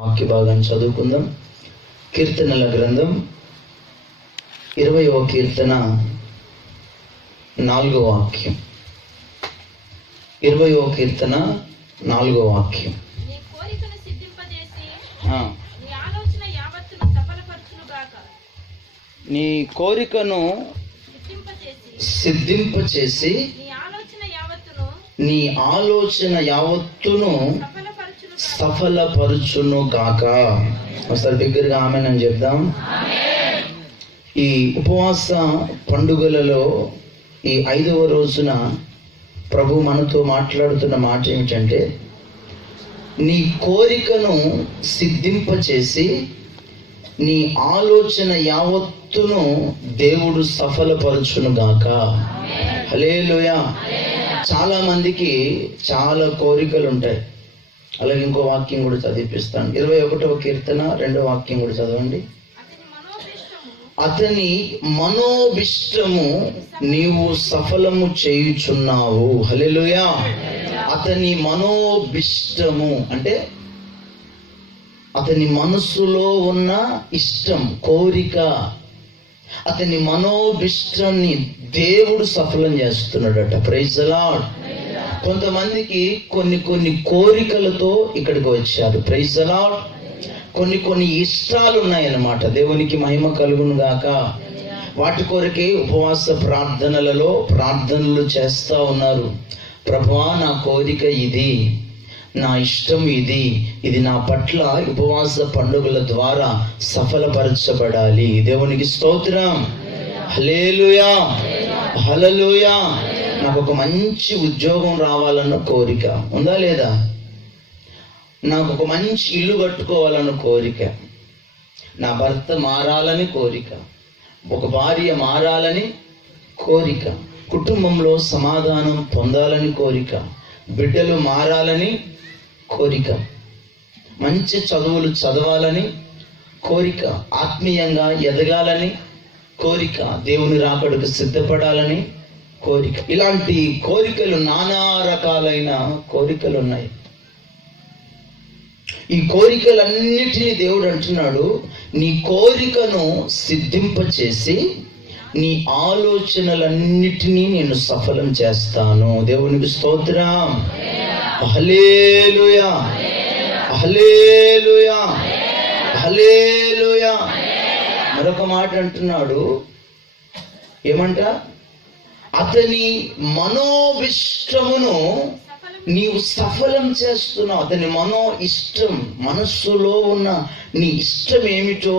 వాక్య భాగాన్ని చదువుకుందాం. కీర్తనల గ్రంథం 20వ కీర్తన 4వ వాక్యం. 20వ కీర్తన 4వ వాక్యం. నీ కోరికను సిద్ధింపచేసి నీ ఆలోచన యావత్తును సఫలపరచును గాక. ఒకసారి దగ్గరగా ఆమేన్ అని చెప్దాం. ఈ ఉపవాస పండుగలలో ఈ 5వ రోజున ప్రభు మనతో మాట్లాడుతున్న మాట ఏమిటంటే, నీ కోరికను సిద్ధింపచేసి నీ ఆలోచన యావత్తును దేవుడు సఫలపరచును గాక. హల్లెలూయా. చాలా మందికి చాలా కోరికలు ఉంటాయి. అలాగే ఇంకో వాక్యం కూడా చదివిపిస్తాను. 21వ కీర్తన 2వ వాక్యం కూడా చదవండి. అతని మనోభిష్టము నీవు సఫలము చేయుచున్నావు. హల్లెలూయా. అతని మనోభిష్టము అంటే అతని మనస్సులో ఉన్న ఇష్టం, కోరిక, అతని మనోభిష్టాన్ని దేవుడు సఫలం చేస్తున్నాడట. Praise the lord. కొంతమందికి కొన్ని కోరికలతో ఇక్కడికి వచ్చారు. Praise the lord. కొన్ని ఇష్టాలు ఉన్నాయన్నమాట. దేవునికి మహిమ కలుగును గాక. వాటి కొరకే ఉపవాస ప్రార్థనలు చేస్తూ ఉన్నారు. ప్రభువా, నా కోరిక ఇది, నా ఇష్టం ఇది నా పట్ల ఉపవాస పండుగల ద్వారా సఫలపరచబడాలి. దేవునికి స్తోత్రం. హల్లెలూయా, హల్లెలూయా. నాకు ఒక మంచి ఉద్యోగం రావాలన్న కోరిక ఉందా లేదా? నాకు ఒక మంచి ఇల్లు కట్టుకోవాలన్న కోరిక, నా భర్త మారాలని కోరిక, ఒక భార్య మారాలని కోరిక, కుటుంబంలో సమాధానం పొందాలని కోరిక, బిడ్డలు మారాలని కోరిక, మంచి చదువులు చదవాలని కోరిక, ఆత్మీయంగా ఎదగాలని కోరిక, దేవుని రాకడకు సిద్ధపడాలని కోరిక. ఇలాంటి కోరికలు, నానా రకాలైన కోరికలు ఉన్నాయి. ఈ కోరికలన్నిటినీ దేవుడు అంటున్నాడు, నీ కోరికను సిద్ధింపచేసి నీ ఆలోచనలన్నిటినీ నేను సఫలం చేస్తాను. దేవునికి స్తోత్రం. హల్లెలూయా, హల్లెలూయా, హల్లెలూయా. మరొక మాట అంటున్నాడు, ఏమంట? అతని మనోభిష్టమును నీవు సఫలం చేస్తున్నావు. అతని ఇష్టం, మనస్సులో ఉన్న నీ ఇష్టం ఏమిటో,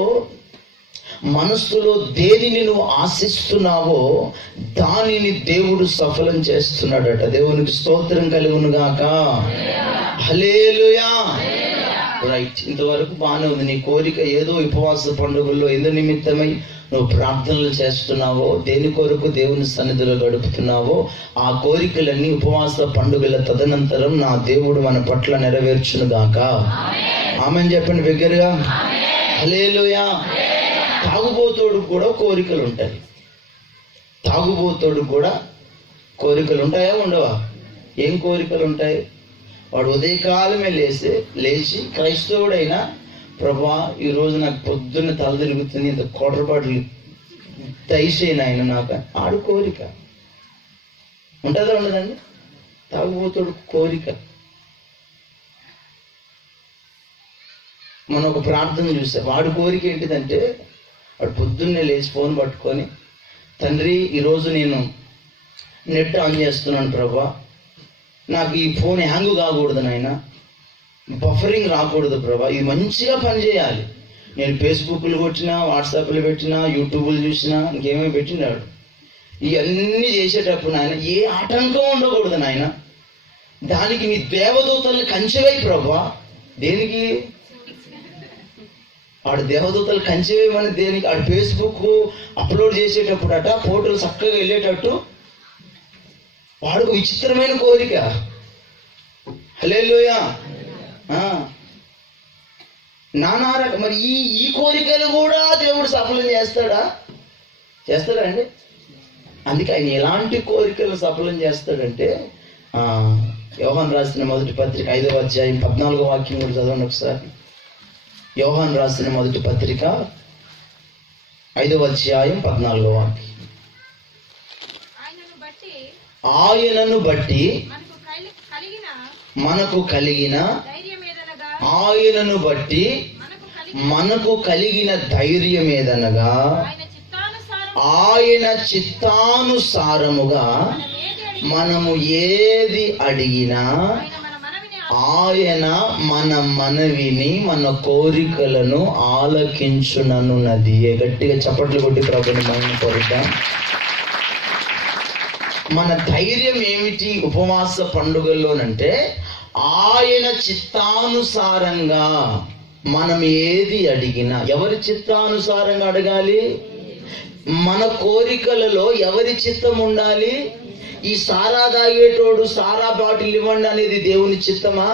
మనస్సులో దేనిని నువ్వు ఆశిస్తున్నావో దానిని దేవుడు సఫలం చేస్తున్నాడట. దేవునికి స్తోత్రం కలుగును గాక. హల్లెలూయా. రైట్. ఇంతవరకు బాగానే ఉంది. నీ కోరిక ఏదో ఉపవాస పండుగల్లో ఎందు నిమిత్తమై నువ్వు ప్రార్థనలు చేస్తున్నావో, దేని కొరకు దేవుని సన్నిధిలో గడుపుతున్నావో, ఆ కోరికలన్నీ ఉపవాస పండుగల తదనంతరం నా దేవుడు మన పట్ల నెరవేర్చును గాక. ఆమేన్ చెప్పండి బిగ్గరగా. హల్లెలూయా. తాగుబోతోడు కూడా కోరికలు ఉంటాయి. తాగుబోతోడు కూడా కోరికలు ఉంటాయా, ఉండవా? ఏం కోరికలు ఉంటాయి? వాడు ఉదయకాలమే లేచి క్రైస్తవుడైనా, ప్రభా ఈరోజు నాకు పొద్దున్న తల తిరుగుతుంది, ఇంత కోటరపాట్లు దయచేయను ఆయన నాకు, ఆడు కోరిక ఉంటుందా ఉండదండి? తాగుబోతోడు కోరిక. మనం ఒక ప్రార్థన చూసాం. వాడి కోరిక ఏంటిదంటే, వాడు పొద్దున్నే లేచి ఫోన్ పట్టుకొని, తండ్రి ఈరోజు నేను నెట్ ఆన్ చేస్తున్నాను ప్రభా, నాకు ఈ ఫోన్ హ్యాంగ్ కాకూడదు నాయన, బఫరింగ్ రాకూడదు ప్రభా, ఇది మంచిగా పనిచేయాలి. నేను ఫేస్బుక్లు కొట్టినా, వాట్సాప్లు పెట్టినా, యూట్యూబ్లు చూసినా, ఇంకేమేమి పెట్టినాడు. ఇవన్నీ చేసేటప్పుడు నాయన ఏ ఆటంకం ఉండకూడదు నాయన, దానికి నీ దేవదూతల్ని కంచెవై ప్రభా. దేనికి? వాడు దేవదూతలు కంచెవేయమని దేనికి? ఆడు ఫేస్బుక్ అప్లోడ్ చేసేటప్పుడు అట ఫోటోలు చక్కగా వెళ్ళేటట్టు వాడుకు విచిత్రమైన కోరిక. హల్లెలూయా. నానా రకం. మరి ఈ కోరికలు కూడా దేవుడు సఫలం చేస్తాడా అండి? అందుకే ఆయన ఎలాంటి కోరికలు సఫలం చేస్తాడంటే, యోహాను రాసిన మొదటి పత్రిక 5వ అధ్యాయం 14వ వాక్యం కూడా చదవండి ఒకసారి. యోహాను రాసిన మొదటి పత్రిక 5వ అధ్యాయం 14వ వాక్యం. ఆయనను బట్టి మనకు కలిగిన ఆయనను బట్టి మనకు కలిగిన ధైర్యం ఏదనగా ఆయన చిత్తానుసారముగా మనము ఏది అడిగినా ఆయన మన మనవిని మన కోరికలను ఆలకించుననున్నది. గట్టిగా చప్పట్లు కొట్టి ప్రభుని మహిమ పరుద్దాం. మన ధైర్యం ఏమిటి ఉపవాస పండుగల్లోనంటే ఆయన చిత్తానుసారంగా మనం ఏది అడిగినా. ఎవరి చిత్తానుసారంగా అడగాలి? మన కోరికలలో ఎవరి చిత్తం ఉండాలి? ఈ సారా తాగేటోడు సారా బాటిల్ ఇవ్వండి అనేది దేవుని చిత్తమా?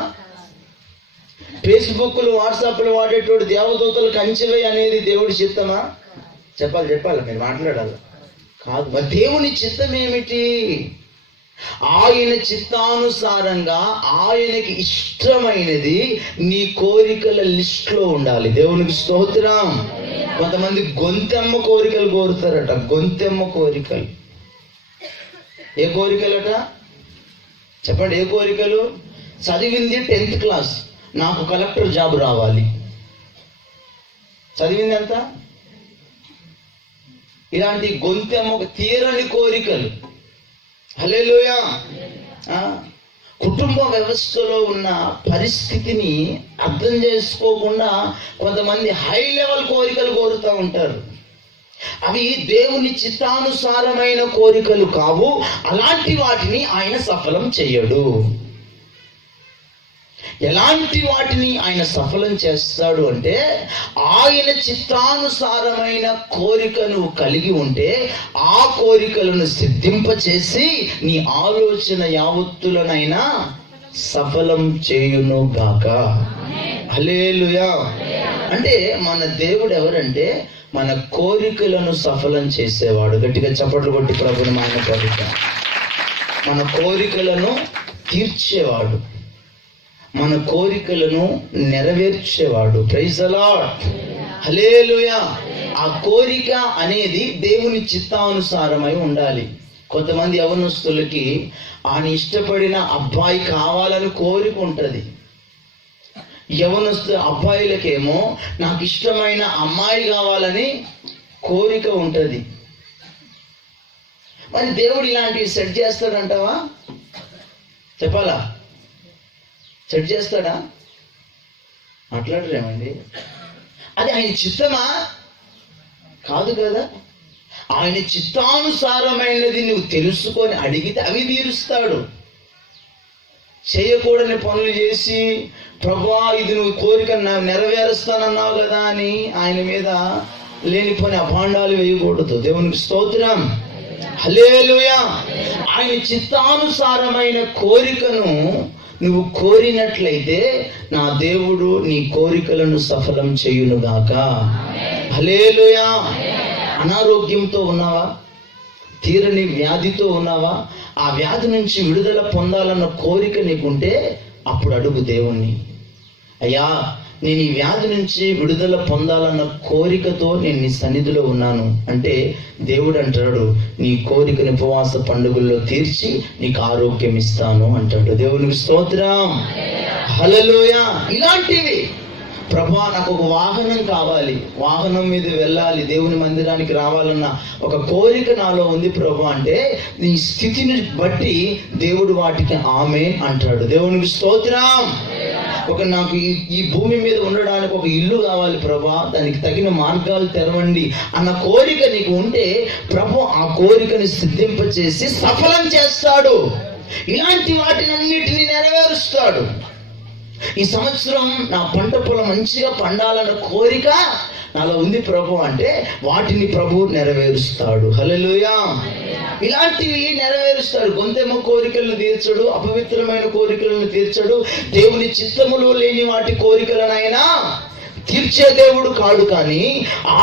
ఫేస్బుక్లు వాట్సాప్లు వాడేటోడు దేవదూతలు కంచెవే అనేది దేవుడి చిత్తమా? చెప్పాలి మీరు మాట్లాడాలి కాదు. మరి దేవుని చిత్తం ఏమిటి? ఆయన చిత్తానుసారంగా ఆయనకి ఇష్టమైనది నీ కోరికల లిస్ట్లో ఉండాలి. దేవునికి స్తోత్రం. కొంతమంది గొంతెమ్మ కోరికలు కోరుతారట. గొంతెమ్మ కోరికలు. ఏ కోరికలట చెప్పండి? ఏ కోరికలు? చదివింది 10th క్లాస్, నాకు కలెక్టర్ జాబ్ రావాలి. చదివింది ఎంత? ఇలాంటి గొంతెమ్మ తీరని కోరికలు. హల్లెలూయా. కుటుంబ వ్యవస్థలో ఉన్న పరిస్థితిని అర్థం చేసుకోకుండా కొంతమంది హై లెవెల్ కోరికలు కోరుతూ ఉంటారు. అవి దేవుని చిత్తానుసారమైన కోరికలు కావు. అలాంటి వాటిని ఆయన సఫలం చేయడు. ఎలాంటి వాటిని ఆయన సఫలం చేస్తాడు అంటే, ఆయన చిత్తానుసారమైన కోరికను కలిగి ఉంటే ఆ కోరికలను సిద్ధింపచేసి నీ ఆలోచన యావత్తులనైనా సఫలం చేయును గాక. హల్లెలూయా. అంటే మన దేవుడు ఎవరంటే మన కోరికలను సఫలం చేసేవాడు. గట్టిగా చప్పట్లు కొట్టి ప్రభుని ఆయన పలుకుతాం. మన కోరికలను తీర్చేవాడు, మన కోరికలను నెరవేర్చేవాడు. Praise the lord. హల్లెలూయా. ఆ కోరిక అనేది దేవుని చిత్తానుసారమై ఉండాలి. కొంతమంది యవనస్తులకి ఆయన ఇష్టపడిన అబ్బాయి కావాలని కోరిక ఉంటుంది. యవనస్తు అబ్బాయిలకేమో నాకు ఇష్టమైన అమ్మాయి కావాలని కోరిక ఉంటుంది. మరి దేవుడు ఇలాంటివి సెట్ చేస్తాడంటావా? చెప్పాలా? సెట్ చేస్తాడా? మాట్లాడరేమండి? అది ఆయన చిత్తమా? కాదు కదా. ఆయన చిత్తానుసారమైనది నువ్వు తెలుసుకొని అడిగితే అవి తీరుస్తాడు. చేయకూడని పనులు చేసి ప్రభువా ఇది నువ్వు కోరిక నెరవేరుస్తానన్నావు కదా అని ఆయన మీద లేనిపోని అభాండాలు వేయకూడదు. దేవునికి స్తోత్రం. హల్లెలూయా. ఆయన చిత్తానుసారమైన కోరికను నువ్వు కోరినట్లయితే నా దేవుడు నీ కోరికలను సఫలం చేయునుగాక. హల్లెలూయా. అనారోగ్యంతో ఉన్నావా? తీరని వ్యాధితో ఉన్నావా? ఆ వ్యాధి నుంచి విడుదల పొందాలన్న కోరిక నీకుంటే అప్పుడు అడుగు దేవుణ్ణి, అయ్యా నేను ఈ వ్యాధి నుంచి విడుదల పొందాలన్న కోరికతో నేను నీ సన్నిధిలో ఉన్నాను అంటే దేవుడు అంటాడు నీ కోరికని ఉపవాస పండుగల్లో తీర్చి నీకు ఆరోగ్యం ఇస్తాను అంటాడు. దేవునికి స్తోత్రం. హల్లెలూయా. ఇలాంటివి ప్రభువా నాకు ఒక వాహనం కావాలి, వాహనం మీద వెళ్ళాలి, దేవుని మందిరానికి రావాలన్న ఒక కోరిక నాలో ఉంది ప్రభు అంటే నీ స్థితిని బట్టి దేవుడు వాటికి ఆమేన్ అంటాడు. దేవునికి స్తోత్రం. నాకు ఈ భూమి మీద ఉండడానికి ఒక ఇల్లు కావాలి ప్రభా, దానికి తగిన మార్గాలు తెరవండి అన్న కోరిక నీకు ఉంటే ప్రభు ఆ కోరికని సిద్ధింపచేసి సఫలం చేస్తాడు. ఇలాంటి వాటినన్నిటినీ నెరవేరుస్తాడు. ఈ సంవత్సరం నా పంట పొలం మంచిగా పండాలన్న కోరిక నాలో ఉంది ప్రభు అంటే వాటిని ప్రభు నెరవేరుస్తాడు. హల్లెలూయా. ఇలాంటివి నెరవేరుస్తాడు. గొంతెమ్మ కోరికలను తీర్చడు, అపవిత్రమైన కోరికలను తీర్చడు, దేవుని చిత్తములో లేని వాటి కోరికలనైనా తీర్చే దేవుడు కాడు. కానీ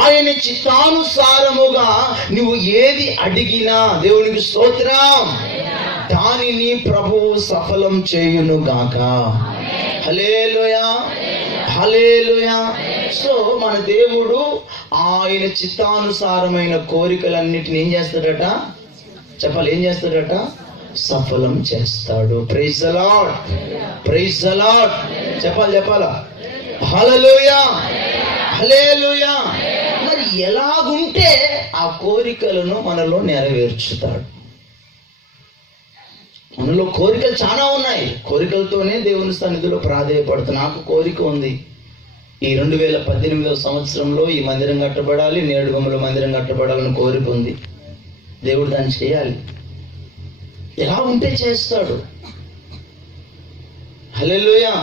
ఆయన చిత్తానుసారముగా నువ్వు ఏది అడిగినా దేవునికి స్తోత్రం దానిని ప్రభువు సఫలం చేయును గాక. హల్లెలూయా. హల్లెలూయా. సో మన దేవుడు ఆయన చిత్తానుసారమైన కోరికలన్నిటిని ఏం చేస్తాడట? చెప్పాలి, ఏం చేస్తాడట? సఫలం చేస్తాడు. Praise the lord, praise the lord. చెప్పాలా? హల్లెలూయా, హల్లెలూయా. మరి ఎలాగుంటే ఆ కోరికలను మనలో నెరవేర్చుతాడు? మనలో కోరికలు చాలా ఉన్నాయి. కోరికలతోనే దేవుని సన్నిధిలో ప్రాధేయపడుతుంది. నాకు కోరిక ఉంది, ఈ 2018వ సంవత్సరంలో ఈ మందిరం కట్టబడాలి, నేడుగొమ్మల మందిరం కట్టబడాలని కోరిక ఉంది. దేవుడు దాన్ని చేయాలి. ఎలా ఉంటే చేస్తాడు. హల్లెలూయా.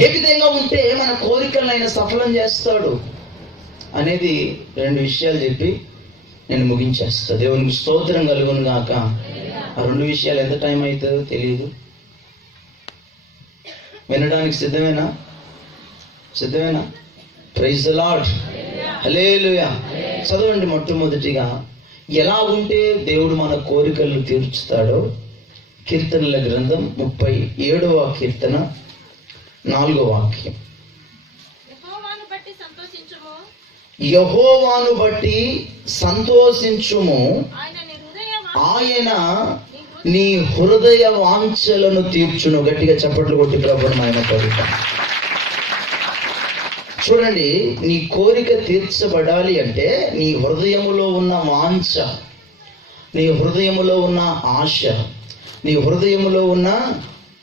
ఏ విధంగా ఉంటే మన కోరికలను ఆయన సఫలం చేస్తాడు అనేది 2 విషయాలు చెప్పి నేను ముగించేస్తా. దేవునికి స్తోత్రం కలుగును గాక. ఆ 2 విషయాలు ఎంత టైం అవుతుందో తెలియదు. వినడానికి సిద్ధమేనా? ప్రైజ్ ది లార్డ్, హల్లెలూయా. చదవండి. మొట్టమొదటిగా ఎలా ఉంటే దేవుడు మన కోరికలను తీర్చుతాడో కీర్తనల గ్రంథం 37వ కీర్తన 4వ వాక్యం. యెహోవాను బట్టి సంతోషించుము, ఆయన నీ హృదయ వాంఛలను తీర్చును. గట్టిగా చప్పట్లు కొట్టి ప్రభువుని ఆయన కోరిక. చూడండి, నీ కోరిక తీర్చబడాలి అంటే నీ హృదయములో ఉన్న వాంఛ, నీ హృదయములో ఉన్న ఆశ, నీ హృదయములో ఉన్న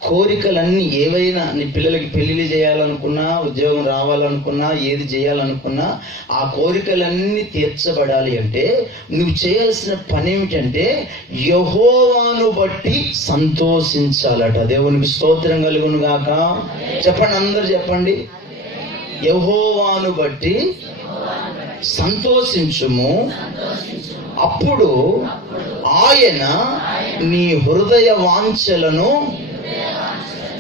కోరికలన్నీ ఏవైనా, నీ పిల్లలకి పెళ్లిళ్ళు చేయాలనుకున్నా, ఉద్యోగం రావాలనుకున్నా, ఏది చేయాలనుకున్నా, ఆ కోరికలన్నీ తీర్చబడాలి అంటే నువ్వు చేయాల్సిన పని ఏమిటంటే యెహోవాను బట్టి సంతోషించాలట. దేవునికి స్తోత్రం కలుగును గాక. చెప్పండి, అందరు చెప్పండి. యెహోవాను బట్టి సంతోషించుము, అప్పుడు ఆయన నీ హృదయ వాంఛలను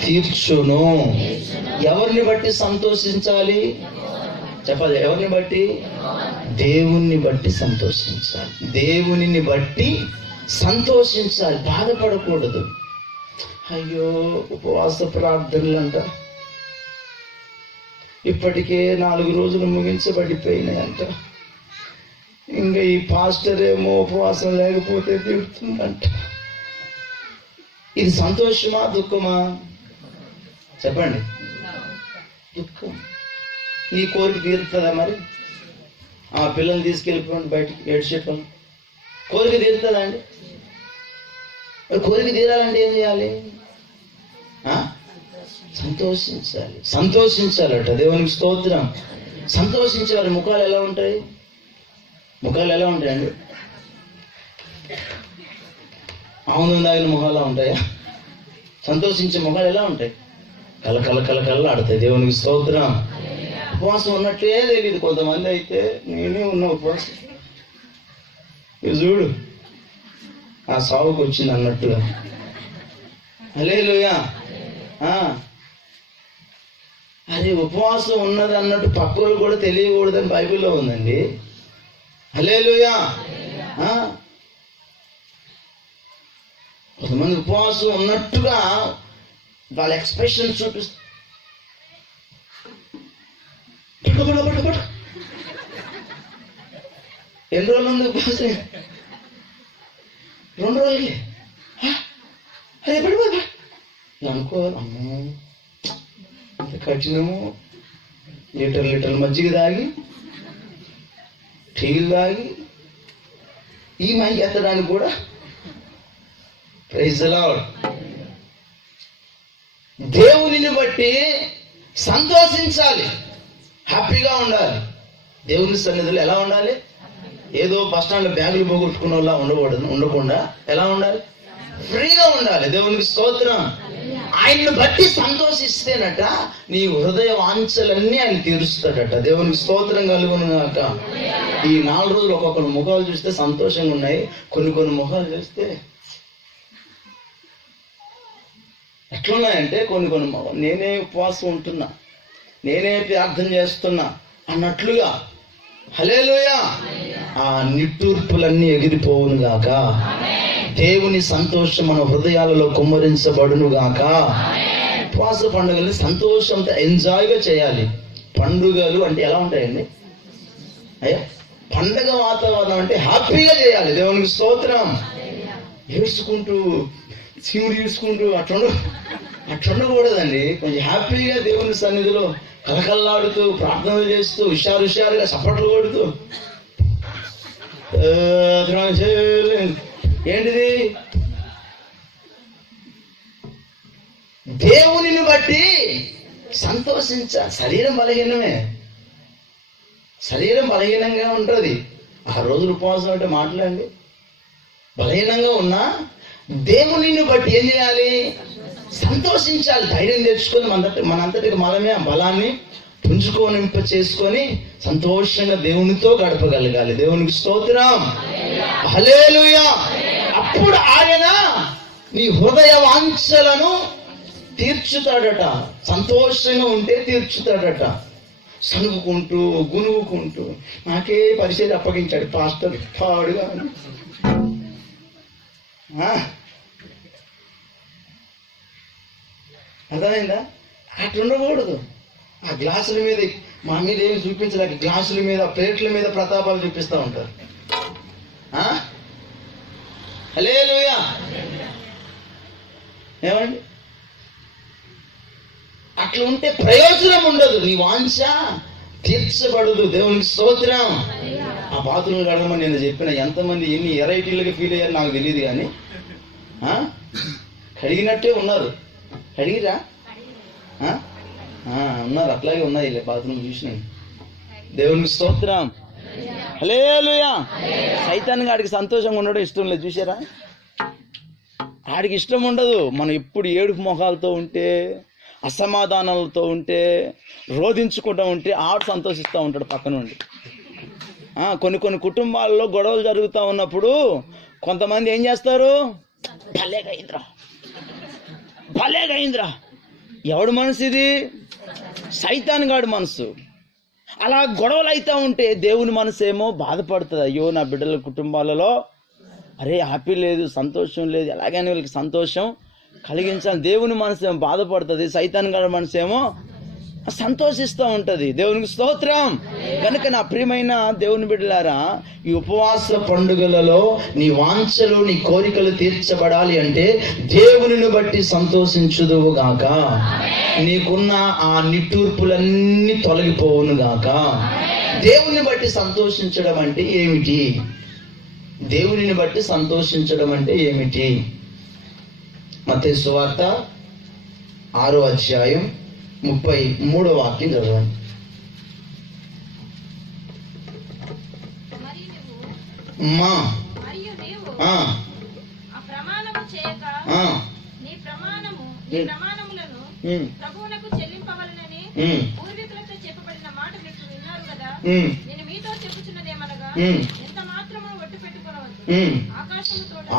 తీర్చును. ఎవరిని బట్టి సంతోషించాలి? చెప్పాలి, ఎవరిని బట్టి? దేవుణ్ణి బట్టి సంతోషించాలి. దేవునిని బట్టి సంతోషించాలి. బాధపడకూడదు. అయ్యో, ఉపవాస ప్రార్థనలు అంట, ఇప్పటికే 4 రోజులు ముగించబడిపోయినాయంట, ఇంకా ఈ పాస్టర్ ఏమో ఉపవాసం లేకపోతే తిడుతుందంట. ఇది సంతోషమా దుఃఖమా? చెప్పండి. దుఃఖం. నీ కోరిక తీరుతుందా? మరి ఆ పిల్లల్ని తీసుకెళ్ళిపోండి బయటికి, ఏడ్చేటం. కోరిక తీరుతుందా అండి? మరి కోరిక తీరాలంటే ఏం చేయాలి? సంతోషించాలట. దేవునికి స్తోత్రం. సంతోషించే వారి ముఖాలు ఎలా ఉంటాయి? అండి? ఆనందం తాగిన ముఖాలు ఉంటాయా? సంతోషించే ముఖాలు ఎలా ఉంటాయి? కళ్ళ ఆడతాయి. దేవునికి స్తోత్రం. ఉపవాసం ఉన్నట్లే తెలియదు. కొంతమంది అయితే నేనే ఉన్నా ఉపవాసం, ఇది చూడు ఆ సావుకు వచ్చింది అన్నట్టుగా. హల్లెలూయా. అరే, ఉపవాసం ఉన్నది అన్నట్టు పక్కలు కూడా తెలియకూడదని బైబిల్లో ఉందండి. హల్లెలూయా. కొంతమంది ఉపవాసం ఉన్నట్టుగా వాళ్ళ ఎక్స్ప్రెషన్ చూపిస్తారు. ఎన్ని రోజులు ఉంది ఉపవాసం? 2 రోజులకి. అదే పడిపోతా అనుకో. అమ్మో, అంత కఠినము. లీటర్ మజ్జిగ తాగి, టీలు తాగి, ఈ మైకి ఎత్తడానికి కూడా. Praise the lord. దేవునిని బట్టి సంతోషించాలి, హ్యాపీగా ఉండాలి. దేవుని సన్నిధిలో ఎలా ఉండాలి? ఏదో బస్టాండ్లో బ్యాగులు పోగొట్టుకున్న వాళ్ళ ఉండకుండా ఎలా ఉండాలి? ఫ్రీగా ఉండాలి. దేవునికి స్తోత్రం. ఆయన్ని బట్టి సంతోషిస్తేనట నీ హృదయ వాంఛలన్నీ ఆయన తీరుస్తాడట. దేవునికి స్తోత్రం కలుగును గాక. ఈ 4 రోజులు ఒక్కొక్కరు ముఖాలు చూస్తే సంతోషంగా ఉన్నాయి, కొన్ని ముఖాలు చూస్తే ఎట్లున్నాయంటే కొన్ని నేనే ఉపవాసం ఉంటున్నా, నేనే ప్రార్థన చేస్తున్నా అన్నట్లుగా. హల్లెలూయా. ఆ నిట్టూర్పులన్నీ ఎగిరిపోవును గాక. దేవుని సంతోషం మన హృదయాలలో కుమ్మరించబడును గాక. ఉపవాస పండుగల్ని సంతోషంతో ఎంజాయ్గా చేయాలి. పండుగలు అంటే ఎలా ఉంటాయండి? అయ్యా, పండగ వాతావరణం అంటే హ్యాపీగా చేయాలి. దేవునికి స్తోత్రం. ఏడ్చుకుంటూ శివుడు ఏడ్చుకుంటూ అట్లుండకూడదండి. కొంచెం హ్యాపీగా దేవుని సన్నిధిలో కలకల్లాడుతూ ప్రార్థనలు చేస్తూ హుషారుగా చప్పట్లు కొడుతూ ఏంటిది? దేవునిని బట్టి సంతోషించాలి. శరీరం బలహీనంగా ఉంటుంది. ఆ రోజులు ఉపవాసం అంటే మాట్లాడండి. బలహీనంగా ఉన్నా దేవునిని బట్టి ఏం చేయాలి? సంతోషించాలి. ధైర్యం తెచ్చుకొని మనంతటికి మనమే ఆ బలాన్ని పుంజుకోనింప చేసుకొని సంతోషంగా దేవునితో గడపగలగాలి. దేవునికి స్తోత్రం. హల్లెలూయా. అప్పుడు ఆయన నీ హృదయ వాంఛలను తీర్చుతాడట. సంతోషంగా ఉంటే తీర్చుతాడట. సనుగుకుంటూ గునుగుకుంటూ నాకే పరిచయం అప్పగించాడు పాస్టర్ పాడుగా. అర్థమైందా? అట్లా ఉండకూడదు. ఆ గ్లాసుల మీద మా మీద ఏమి చూపించలేక గ్లాసుల మీద ప్లేట్ల మీద ప్రతాపాలు చూపిస్తూ ఉంటారు. హల్లెలూయా. ఏమండి? అట్లా ఉంటే ప్రయోజనం ఉండదు. నీ వాంఛ తీర్చబడదు. దేవునికి స్తోత్రం. ఆ బాత్రూమ్ కడగమని నేను చెప్పిన ఎంతమంది ఎన్ని వెరైటీలుగా ఫీల్ అయ్యారు నాకు తెలియదు, కానీ కడిగినట్టే ఉన్నారు. కడిగిరా? ఉన్నారు, అట్లాగే ఉన్నాయి బాత్రూమ్ చూసినాయి. దేవునికి స్తోత్రం. హల్లెలూయా. సైతాన్ గాడికి సంతోషంగా ఉండడం ఇష్టం లేదు. చూసారా? ఆడికి ఇష్టం ఉండదు మనం ఎప్పుడు ఏడుపు మొహాలతో ఉంటే, అసమాధానాలతో ఉంటే, రోధించుకుంటూ ఉంటే ఆడు సంతోషిస్తూ ఉంటాడు పక్క నుండి. కొన్ని కుటుంబాల్లో గొడవలు జరుగుతూ ఉన్నప్పుడు కొంతమంది ఏం చేస్తారు? భలేగైంద్రా. ఎవడు మనసు ఇది? సైతాన్ గాడి మనసు. అలా గొడవలు అవుతూ ఉంటే దేవుని మనసు ఏమో బాధపడుతుంది. అయ్యో నా బిడ్డల కుటుంబాలలో అరే హ్యాపీ లేదు, సంతోషం లేదు, ఎలాగైనా వీళ్ళకి సంతోషం కలిగించాలి. దేవుని మనసు ఏమో బాధపడుతుంది, సైతాన్ గాడి మనసు ఏమో సంతోషిస్తూ ఉంటుంది. దేవునికి స్తోత్రం. కనుక నా ప్రియమైన దేవుని బిడ్డలారా, ఈ ఉపవాస పండుగలలో నీ వాంఛలు నీ కోరికలు తీర్చబడాలి అంటే దేవునిని బట్టి సంతోషించుదువు గాక. నీకున్న ఆ నిట్టూర్పులన్నీ తొలగిపోవును గాక. దేవుని బట్టి సంతోషించడం అంటే ఏమిటి? దేవునిని బట్టి సంతోషించడం అంటే ఏమిటి? మత్తయి సువార్త 6వ అధ్యాయం 33వ వాక్యం చదవండి.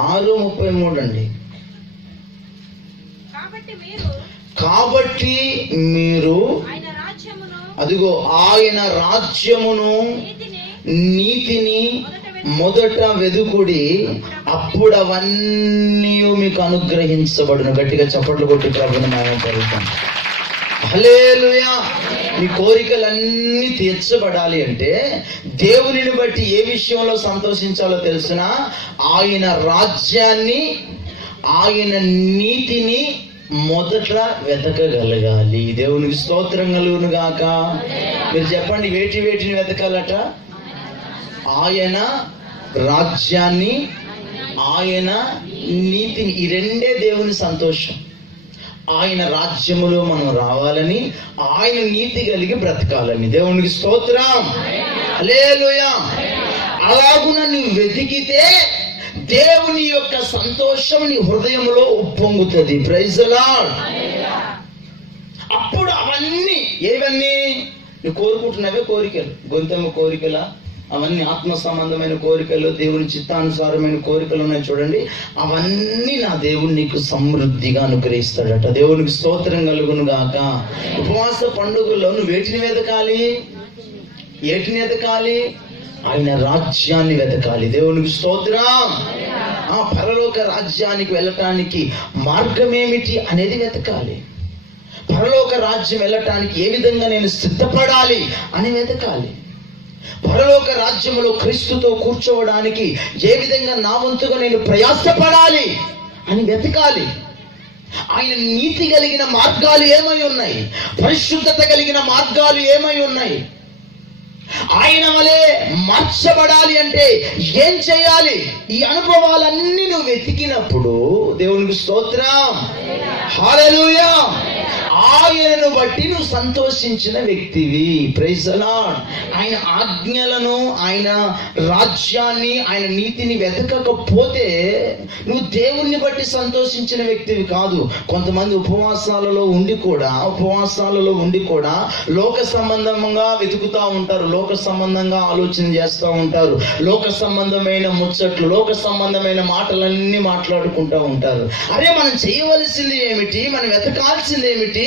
ఆరు 33 అండి. కాబట్టి మీరు అదిగో ఆయన రాజ్యమును నీతిని మొదట వెదుకుడి, అప్పుడు అవన్నీ మీకు అనుగ్రహించబడును. గట్టిగా చప్పట్లు కొట్టి ప్రభుని మహిమపరుద్దాం. హల్లెలూయా. నీ కోరికలన్నీ తీర్చబడాలి అంటే దేవునిని బట్టి ఏ విషయంలో సంతోషించాలో తెలిసిన ఆయన రాజ్యాన్ని, ఆయన నీతిని మొదట వెతకగలగాలి. దేవునికి స్తోత్రం కలుగును గాక. మీరు చెప్పండి, వేటిని వెతకాలట? ఆయన రాజ్యాన్ని, ఆయన నీతిని. ఈ రెండే దేవుని సంతోషం. ఆయన రాజ్యములో మనం రావాలని, ఆయన నీతి కలిగి బ్రతకాలని. దేవునికి స్తోత్రం. హల్లెలూయా. అలాగున నువ్వు వెతికితే దేవుని యొక్క సంతోషం నీ హృదయంలో ఉప్పొంగుతుంది. Praise the lord. అప్పుడు అవన్నీ ఏవన్నీ నువ్వు కోరుకుంటున్నవే కోరికలు, గొంతెమ్మ కోరికల, అవన్నీ ఆత్మ సంబంధమైన కోరికలు, దేవుని చిత్తానుసారమైన కోరికలు ఉన్నాయి చూడండి. అవన్నీ నా దేవుడు నీకు సమృద్ధిగా అనుగ్రహిస్తాడట. దేవునికి స్తోత్రం కలుగును గాక. ఉపవాస పండుగల్లో నువ్వు వేటిని వెతకాలి? ఏటిని వెతకాలి? ఆయన రాజ్యాన్ని వెతకాలి. దేవునికి స్తోత్రం. ఆ పరలోక రాజ్యానికి వెళ్ళటానికి మార్గం ఏమిటి అనేది వెతకాలి. పరలోక రాజ్యం వెళ్ళటానికి ఏ విధంగా నేను సిద్ధపడాలి అని వెతకాలి. పరలోక రాజ్యములో క్రీస్తుతో కూర్చోవడానికి ఏ విధంగా నా వంతుగా నేను ప్రయాసపడాలి అని వెతకాలి. ఆయన నీతి కలిగిన మార్గాలు ఏమై ఉన్నాయి, పరిశుద్ధత కలిగిన మార్గాలు ఏమై ఉన్నాయి, ఆయన వలె మార్చబడాలి అంటే ఏం చేయాలి, ఈ అనుభవాలన్నీ నువ్వు వెతికినప్పుడు దేవునికి స్తోత్రం, హల్లెలూయా, ఆయనను బట్టి నువ్వు సంతోషించిన వ్యక్తివి. Praise the lord. ఆయన ఆజ్ఞలను, ఆయన రాజ్యాన్ని, ఆయన నీతిని వెతకకపోతే నువ్వు దేవుణ్ణి బట్టి సంతోషించిన వ్యక్తివి కాదు. కొంతమంది ఉపవాసాలలో ఉండి కూడా లోక సంబంధంగా వెతుకుతూ ఉంటారు, లోక సంబంధంగా ఆలోచన చేస్తూ ఉంటారు, లోక సంబంధమైన ముచ్చట్లు, లోక సంబంధమైన మాటలన్నీ మాట్లాడుకుంటూ ఉంటారు. అరే, మనం చేయవలసింది ఏమిటి, మనం వెతకాల్సింది ఏమిటి,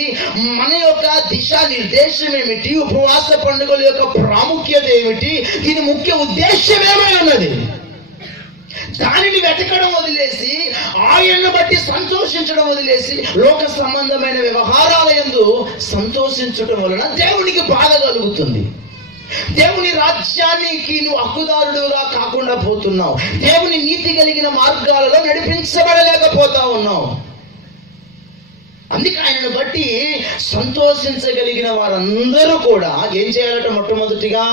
మన యొక్క దిశా నిర్దేశం ఏమిటి, ఉపవాస పండుగల యొక్క ప్రాముఖ్యత ఏమిటి, దీని ముఖ్య ఉద్దేశం ఏమై ఉన్నది, దానిని వెతకడం వదిలేసి ఆయన్ను బట్టి సంతోషించడం వదిలేసి లోక సంబంధమైన వ్యవహారాల యందు సంతోషించడం వలన దేవునికి బాధ కలుగుతుంది. దేవుని రాజ్యానికి నువ్వు హక్కుదారుడుగా కాకుండా పోతున్నావు. దేవుని నీతి కలిగిన మార్గాలలో నడిపించబడలేకపోతా ఉన్నావు. అందుకే ఆయనను బట్టి సంతోషించగలిగిన వారందరూ కూడా ఏం చేయాలట? మొట్టమొదటిగా